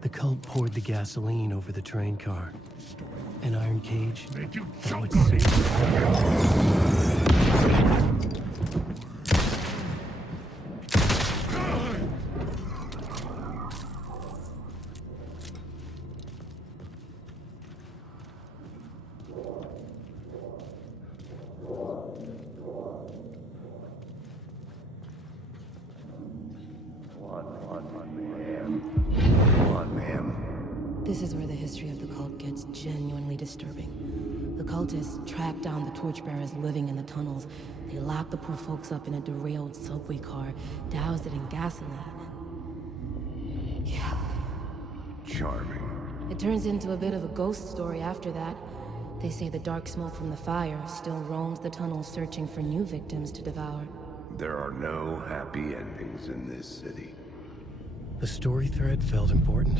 The cult poured the gasoline over the train car. An iron cage. Now it's safe. This is where the history of the cult gets genuinely disturbing. The cultists track down the torchbearers living in the tunnels. They lock the poor folks up in a derailed subway car, douse it in gasoline. Yeah. Charming. It turns into a bit of a ghost story after that. They say the dark smoke from the fire still roams the tunnels searching for new victims to devour. There are no happy endings in this city. The story thread felt important.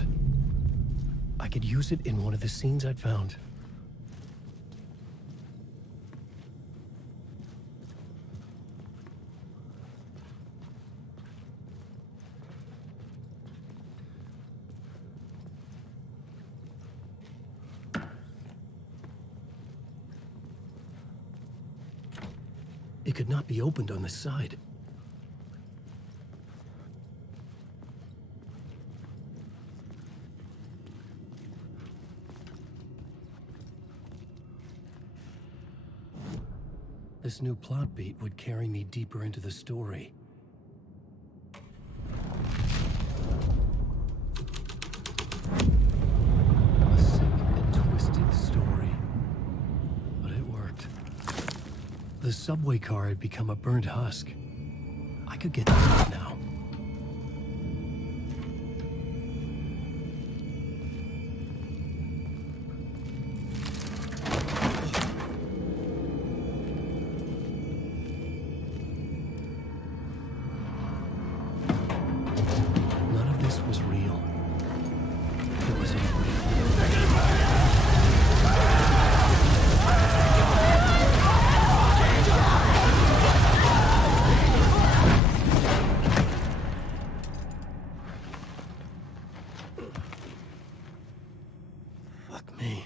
I could use it in one of the scenes I'd found. It could not be opened on the side. This new plot beat would carry me deeper into the story. A sick and twisted story. But it worked. The subway car had become a burnt husk. I could get through it now. None of this was real. It was Fuck me.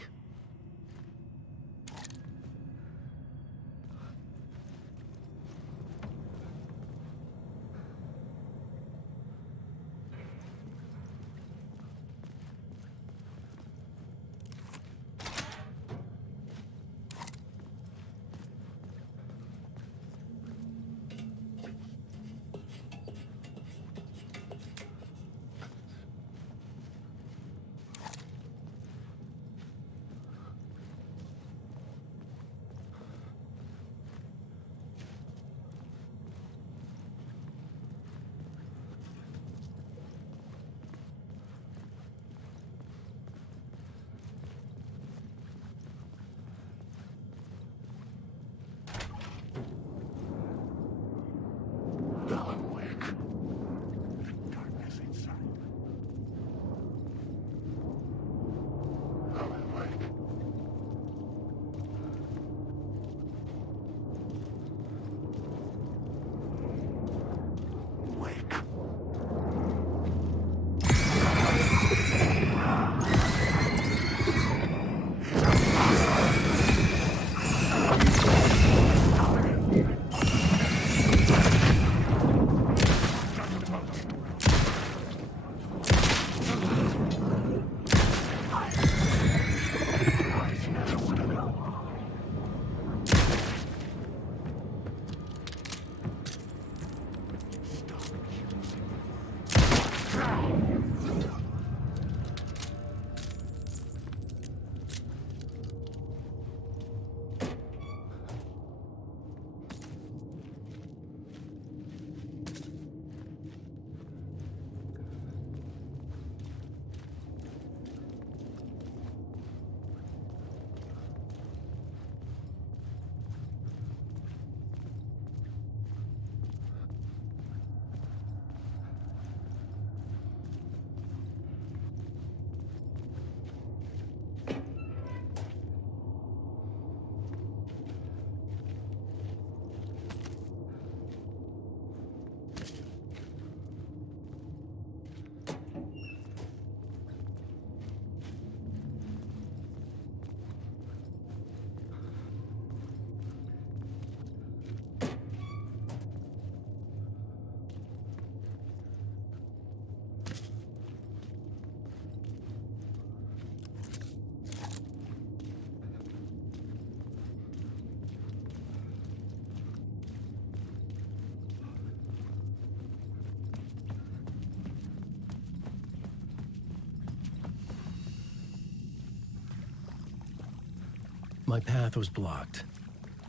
My path was blocked.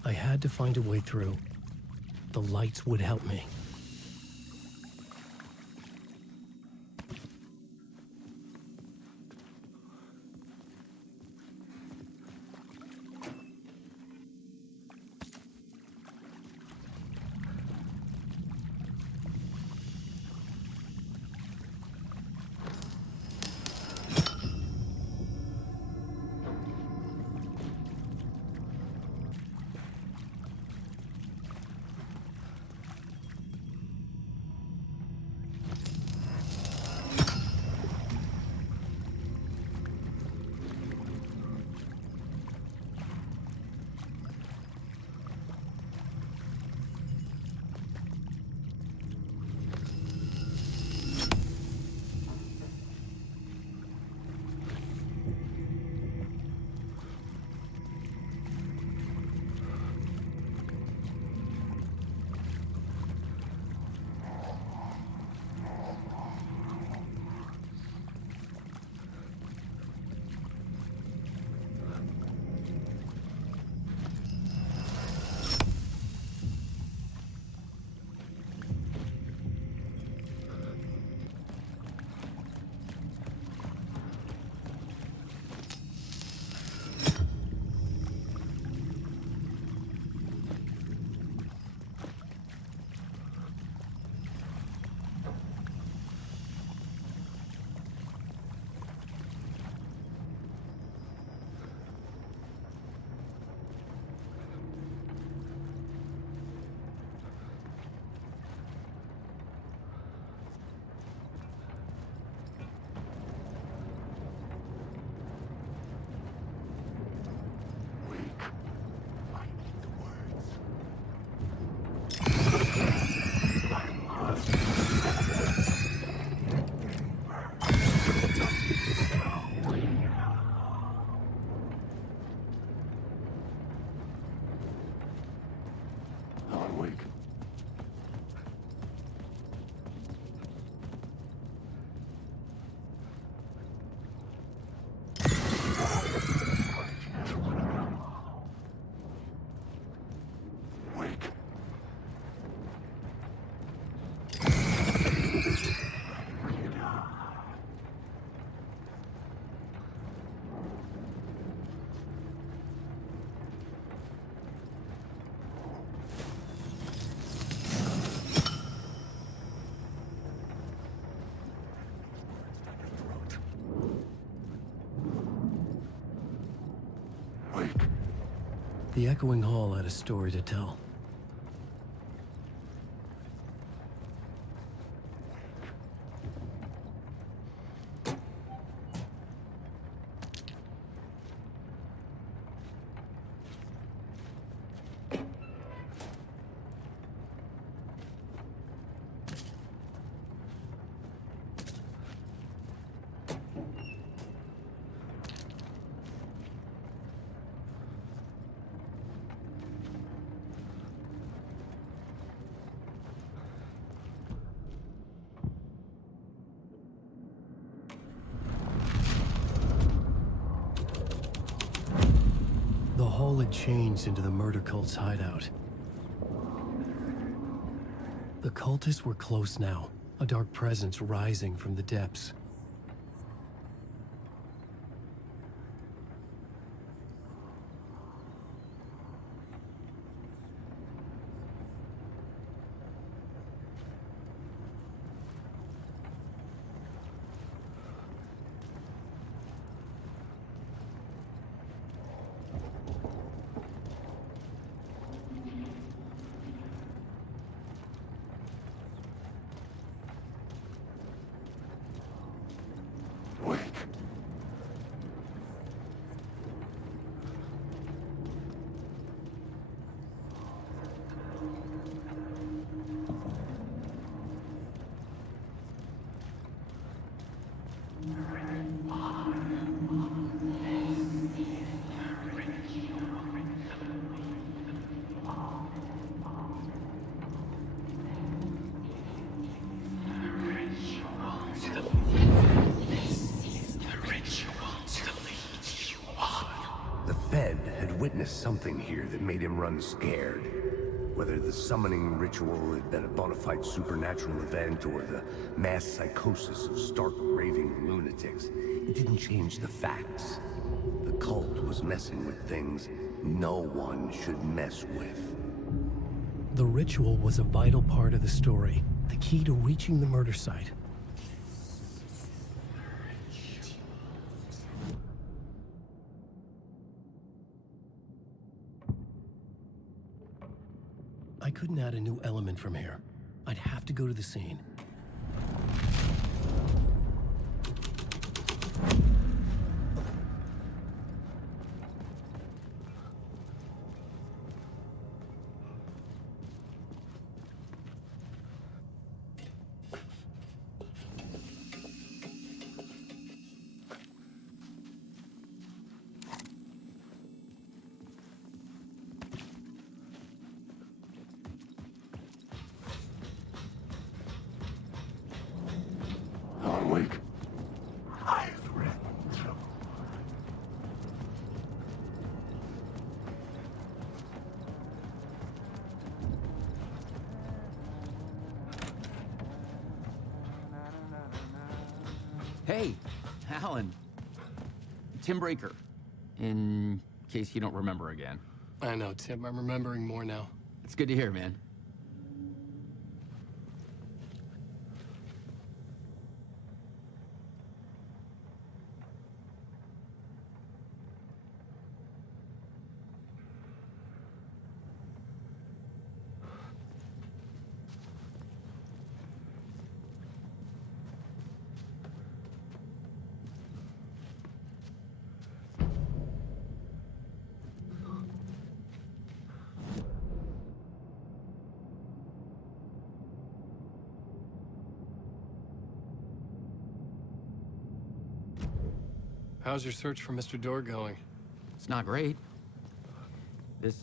I had to find a way through. The lights would help me. The echoing hall had a story to tell. The hall had changed into the murder cult's hideout. The cultists were close now, a dark presence rising from the depths. witnessed something here that made him run scared. Whether the summoning ritual had been a bona fide supernatural event or the mass psychosis of stark raving lunatics, it didn't change the facts. The cult was messing with things no one should mess with. The ritual was a vital part of the story, the key to reaching the murder site. I couldn't add a new element from here. I'd have to go to the scene. Wake. Hey, Alan. Tim Breaker, in case you don't remember again. I know, Tim. I'm remembering more now. It's good to hear, man. How's your search for Mr. Dorr going? It's not great. This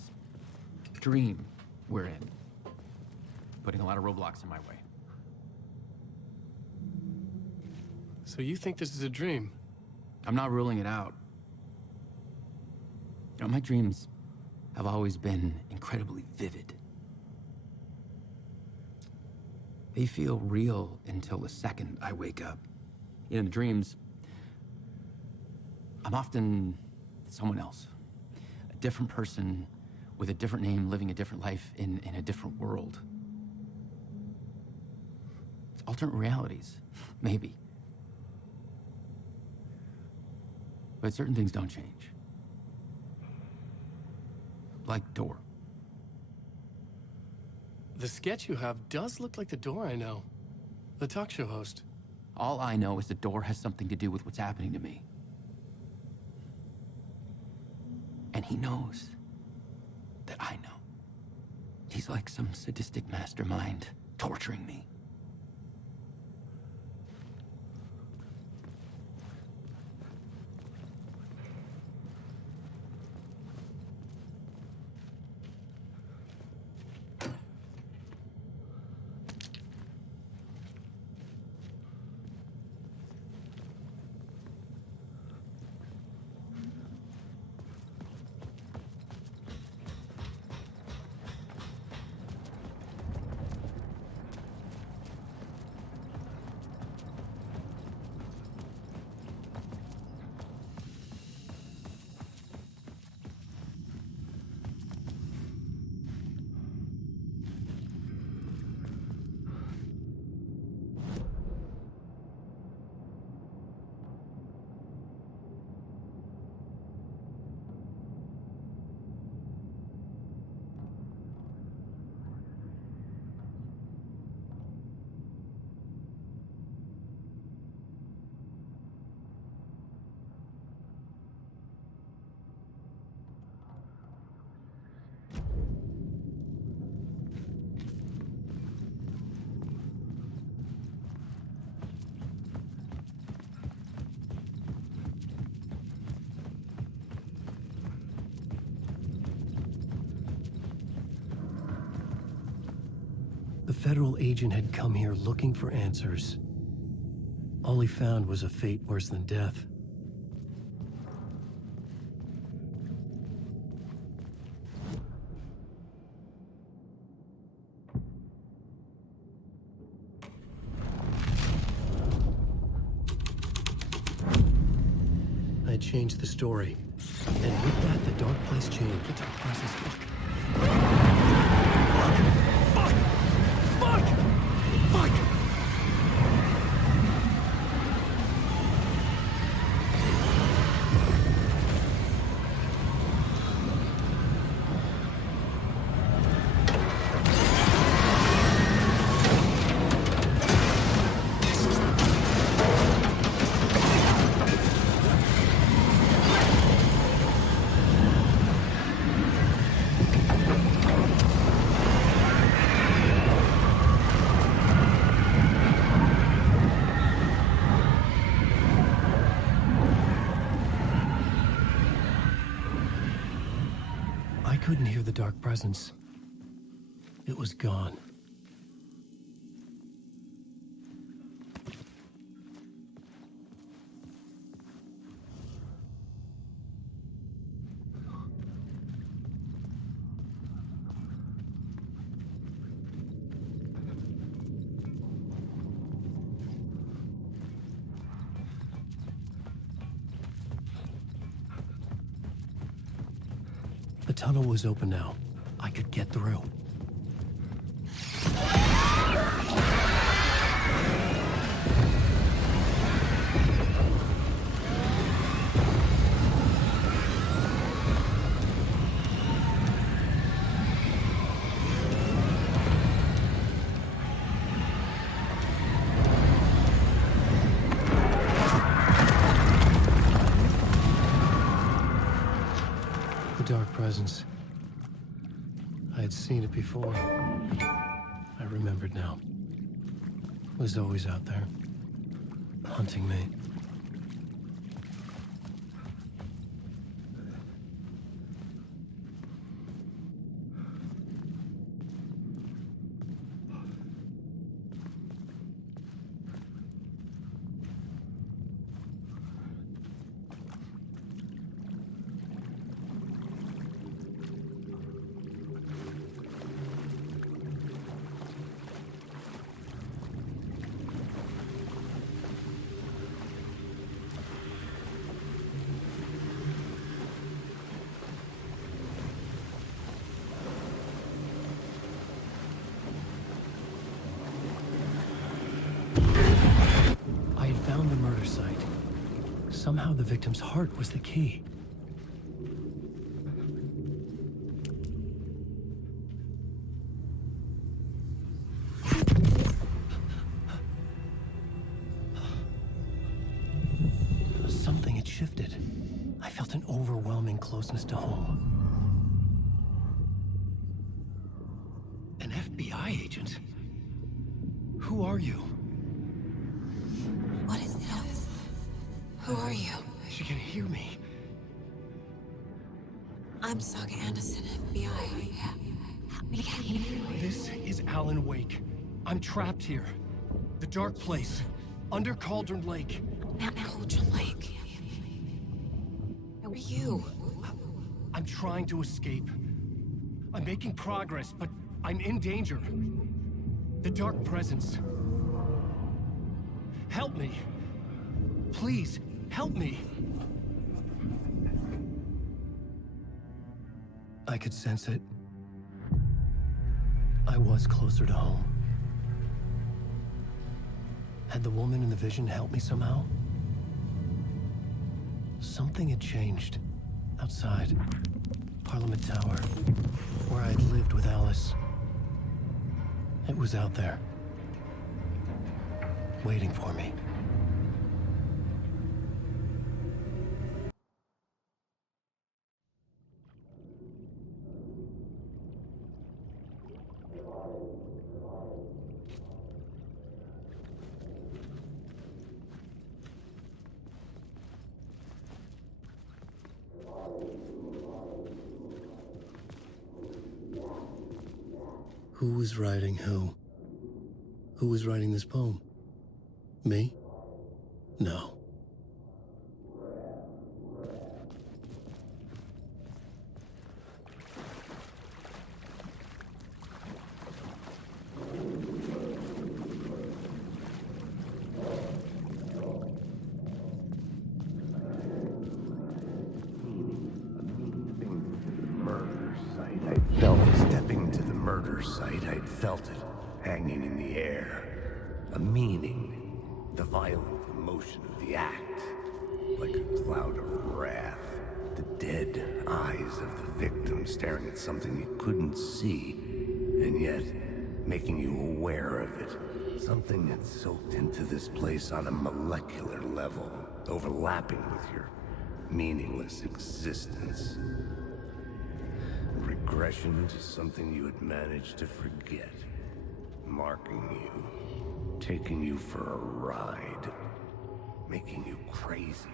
dream we're in, putting a lot of roadblocks in my way. So you think this is a dream? I'm not ruling it out. You know, my dreams have always been incredibly vivid. They feel real until the second I wake up. In the dreams, I'm often someone else. A different person with a different name, living a different life in a different world. It's alternate realities, maybe. But certain things don't change. Like Door. The sketch you have does look like the Door I know. The talk show host. All I know is the Door has something to do with what's happening to me. And he knows that I know. He's like some sadistic mastermind torturing me. The federal agent had come here looking for answers. All he found was a fate worse than death. had changed the story. And with that, the dark place changed. The dark presence, fuck. I couldn't hear the dark presence. It was gone. The tunnel was open now. I could get through. Dark presence. I had seen it before. I remembered now. It was always out there, hunting me. Somehow the victim's heart was the key. Something had shifted. I felt an overwhelming closeness to home. An FBI agent? Who are you? What is this? Who are you? She can hear me. I'm Saga Anderson, FBI. This is Alan Wake. I'm trapped here. The dark place. Under Cauldron Lake. Cauldron Lake. Where are you? I'm trying to escape. I'm making progress, but I'm in danger. The dark presence. Help me. Please, help me. I could sense it. I was closer to home. Had the woman in the vision helped me somehow? Something had changed. Outside. Parliament Tower. Where I'd lived with Alice. It was out there. Waiting for me. Who was writing who? Who was writing this poem? Me? No. I'd felt it, hanging in the air. A meaning, the violent emotion of the act. Like a cloud of wrath. The dead eyes of the victim staring at something you couldn't see, and yet making you aware of it. Something that soaked into this place on a molecular level, overlapping with your meaningless existence. Regression to something you had managed to forget. Marking you, taking you for a ride, making you crazier.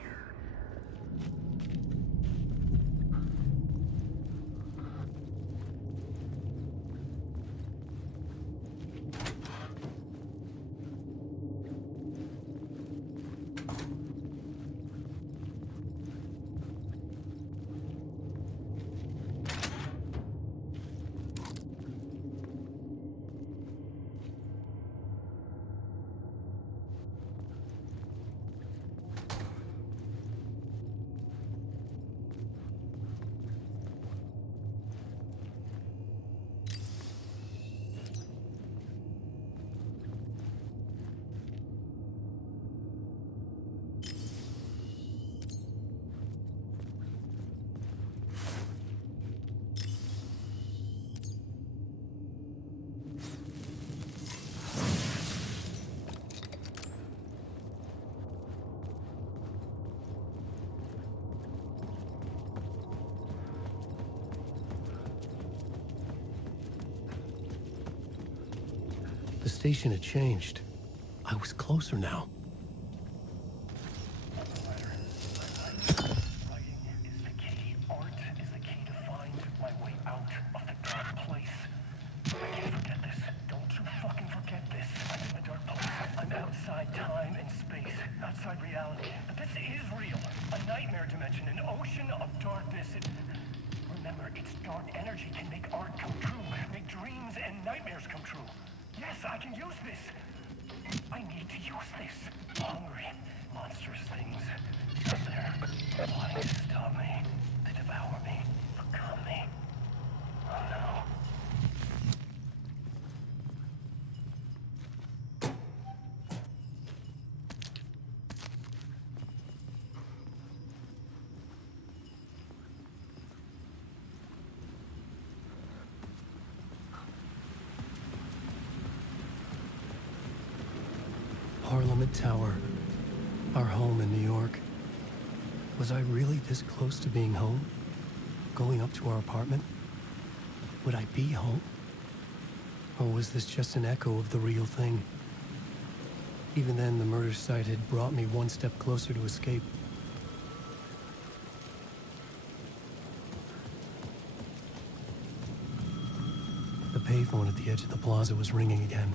The station had changed. I was closer now. Writing is the key. Art is the key to find my way out of the dark place. I can't forget this. Don't you fucking forget this. I'm in the dark place. I'm outside time and space. Outside reality. But this is real. A nightmare dimension. An ocean of darkness. Remember, its dark energy can make art come true. Make dreams and nightmares come true. Yes, I can use this. I need to use this. Hungry, monstrous things. They're plotting to stop me. They devour me. Become me. Oh no. Parliament Tower. Our home in New York. Was I really this close to being home? Going up to our apartment? Would I be home? Or was this just an echo of the real thing? Even then, the murder site had brought me one step closer to escape. The payphone at the edge of the plaza was ringing again.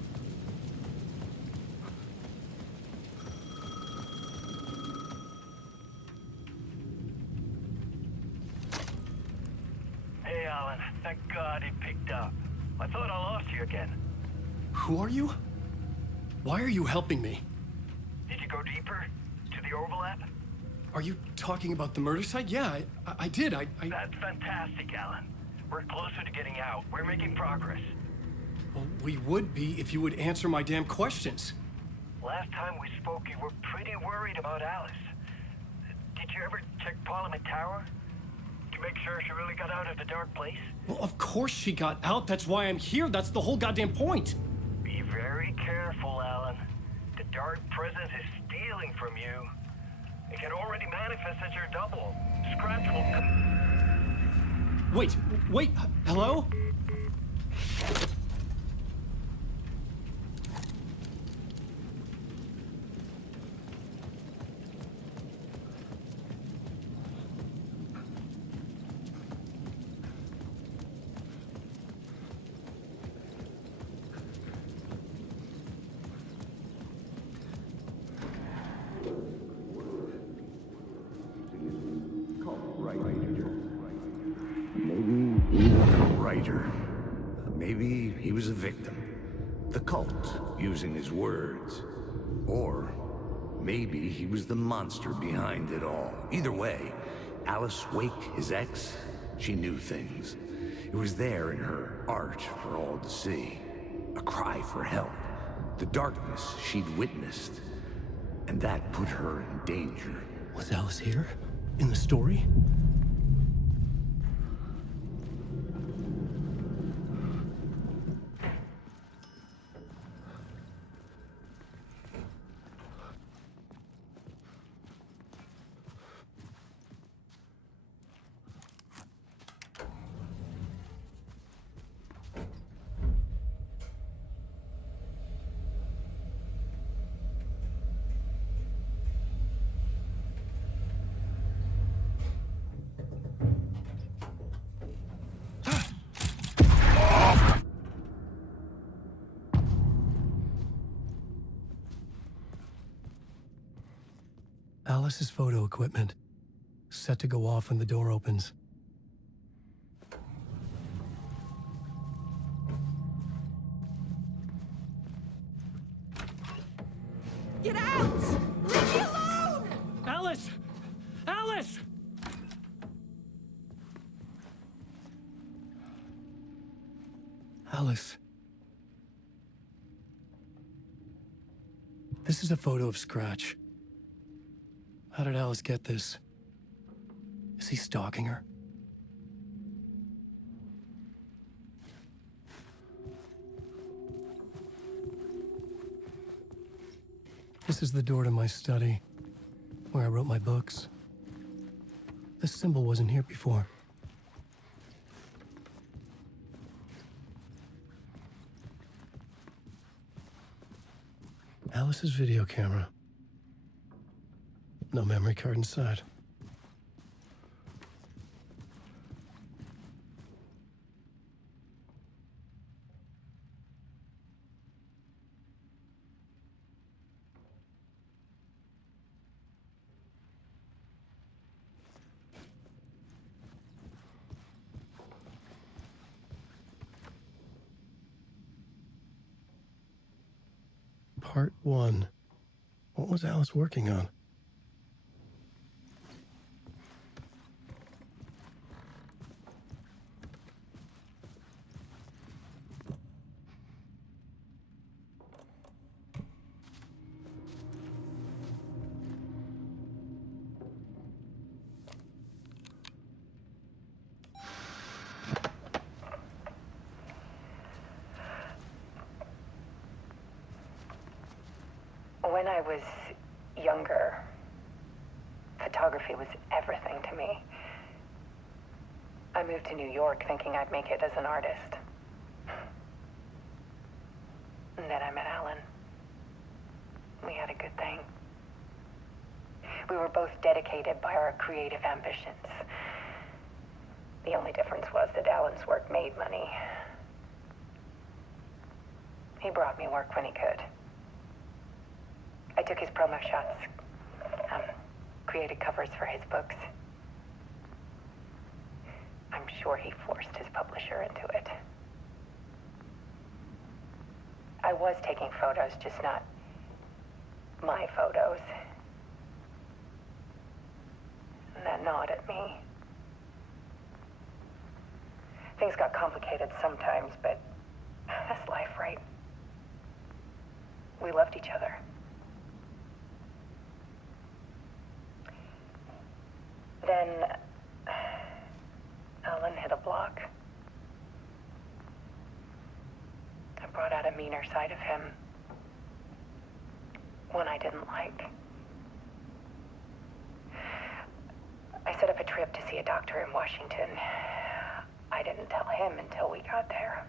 Thank God it picked up. I thought I lost you again. Who are you? Why are you helping me? Did you go deeper? To the overlap? Are you talking about the murder site? Yeah, I did. That's fantastic, Alan. We're closer to getting out. We're making progress. Well, we would be if you would answer my damn questions. Last time we spoke, you were pretty worried about Alice. Did you ever check Parliament Tower? To make sure she really got out of the dark place? Well, of course she got out. That's why I'm here. That's the whole goddamn point. Be very careful, Alan. The dark presence is stealing from you. It can already manifest as your double. Scratch will come. Wait, hello? Maybe he was a victim. The cult, using his words. Or maybe he was the monster behind it all. Either way, Alice Wake, his ex, she knew things. It was there in her art for all to see. a cry for help. The darkness she'd witnessed. And that put her in danger. Was Alice here? In the story? Alice's photo equipment, set to go off when the door opens. Get out! Leave me alone! Alice! Alice! Alice. This is a photo of Scratch. How did Alice get this? Is he stalking her? This is the door to my study, where I wrote my books. This symbol wasn't here before. Alice's video camera. No memory card inside. Part 1. What was Alice working on? When I was younger, photography was everything to me. I moved to New York thinking I'd make it as an artist. And then I met Alan. We had a good thing. We were both dedicated by our creative ambitions. The only difference was that Alan's work made money. He brought me work when he could. I took his promo shots, created covers for his books. I'm sure he forced his publisher into it. I was taking photos, just not my photos. And that gnawed at me. Things got complicated sometimes, but that's life, right? We loved each other. Then Alan hit a block. I brought out a meaner side of him. One I didn't like. I set up a trip to see a doctor in Washington. I didn't tell him until we got there.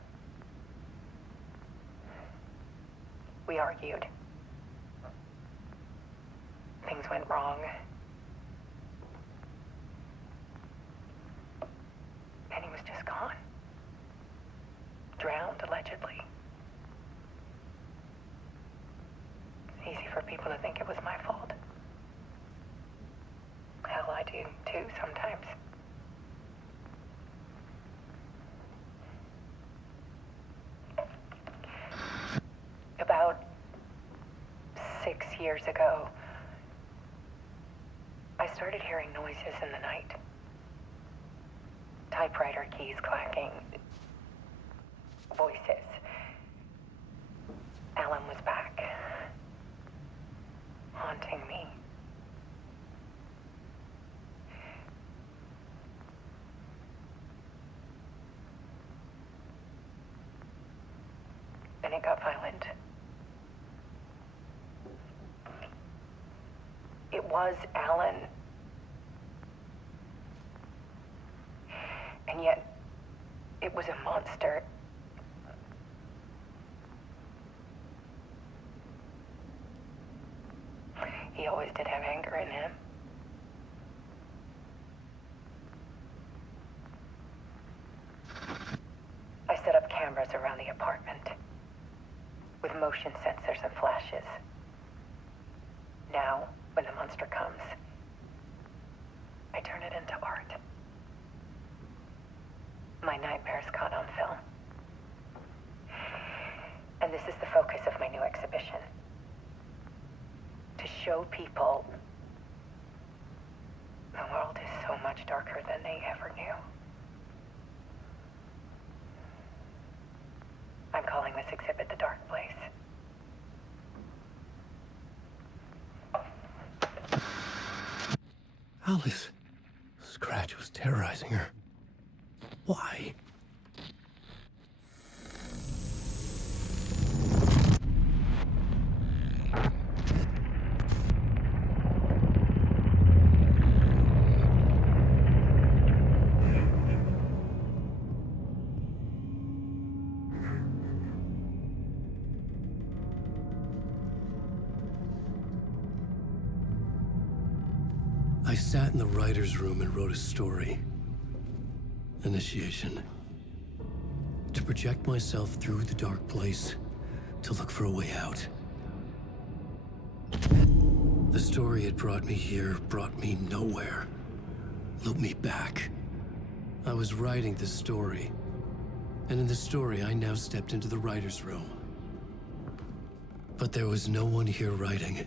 We argued. Things went wrong. And he was just gone. Drowned, allegedly. It's easy for people to think it was my fault. Hell, I do too sometimes. About 6 years ago, I started hearing noises in the night. Typewriter keys clacking. Voices. got violent. It was Alan. And yet, it was a monster. He always did have anger in him. I set up cameras around the apartment with motion sensors and flashes. Now, when the monster comes, I turn it into art. My nightmares caught on film. And this is the focus of my new exhibition. To show people the world is so much darker than they ever knew. I'm calling this exhibit The Dark Place. Alice. Scratch was terrorizing her. Why? I sat in the writer's room and wrote a story. Initiation. To project myself through the dark place, to look for a way out. The story had brought me here, brought me nowhere. Looped me back. I was writing the story. And in the story, I now stepped into the writer's room. But there was no one here writing.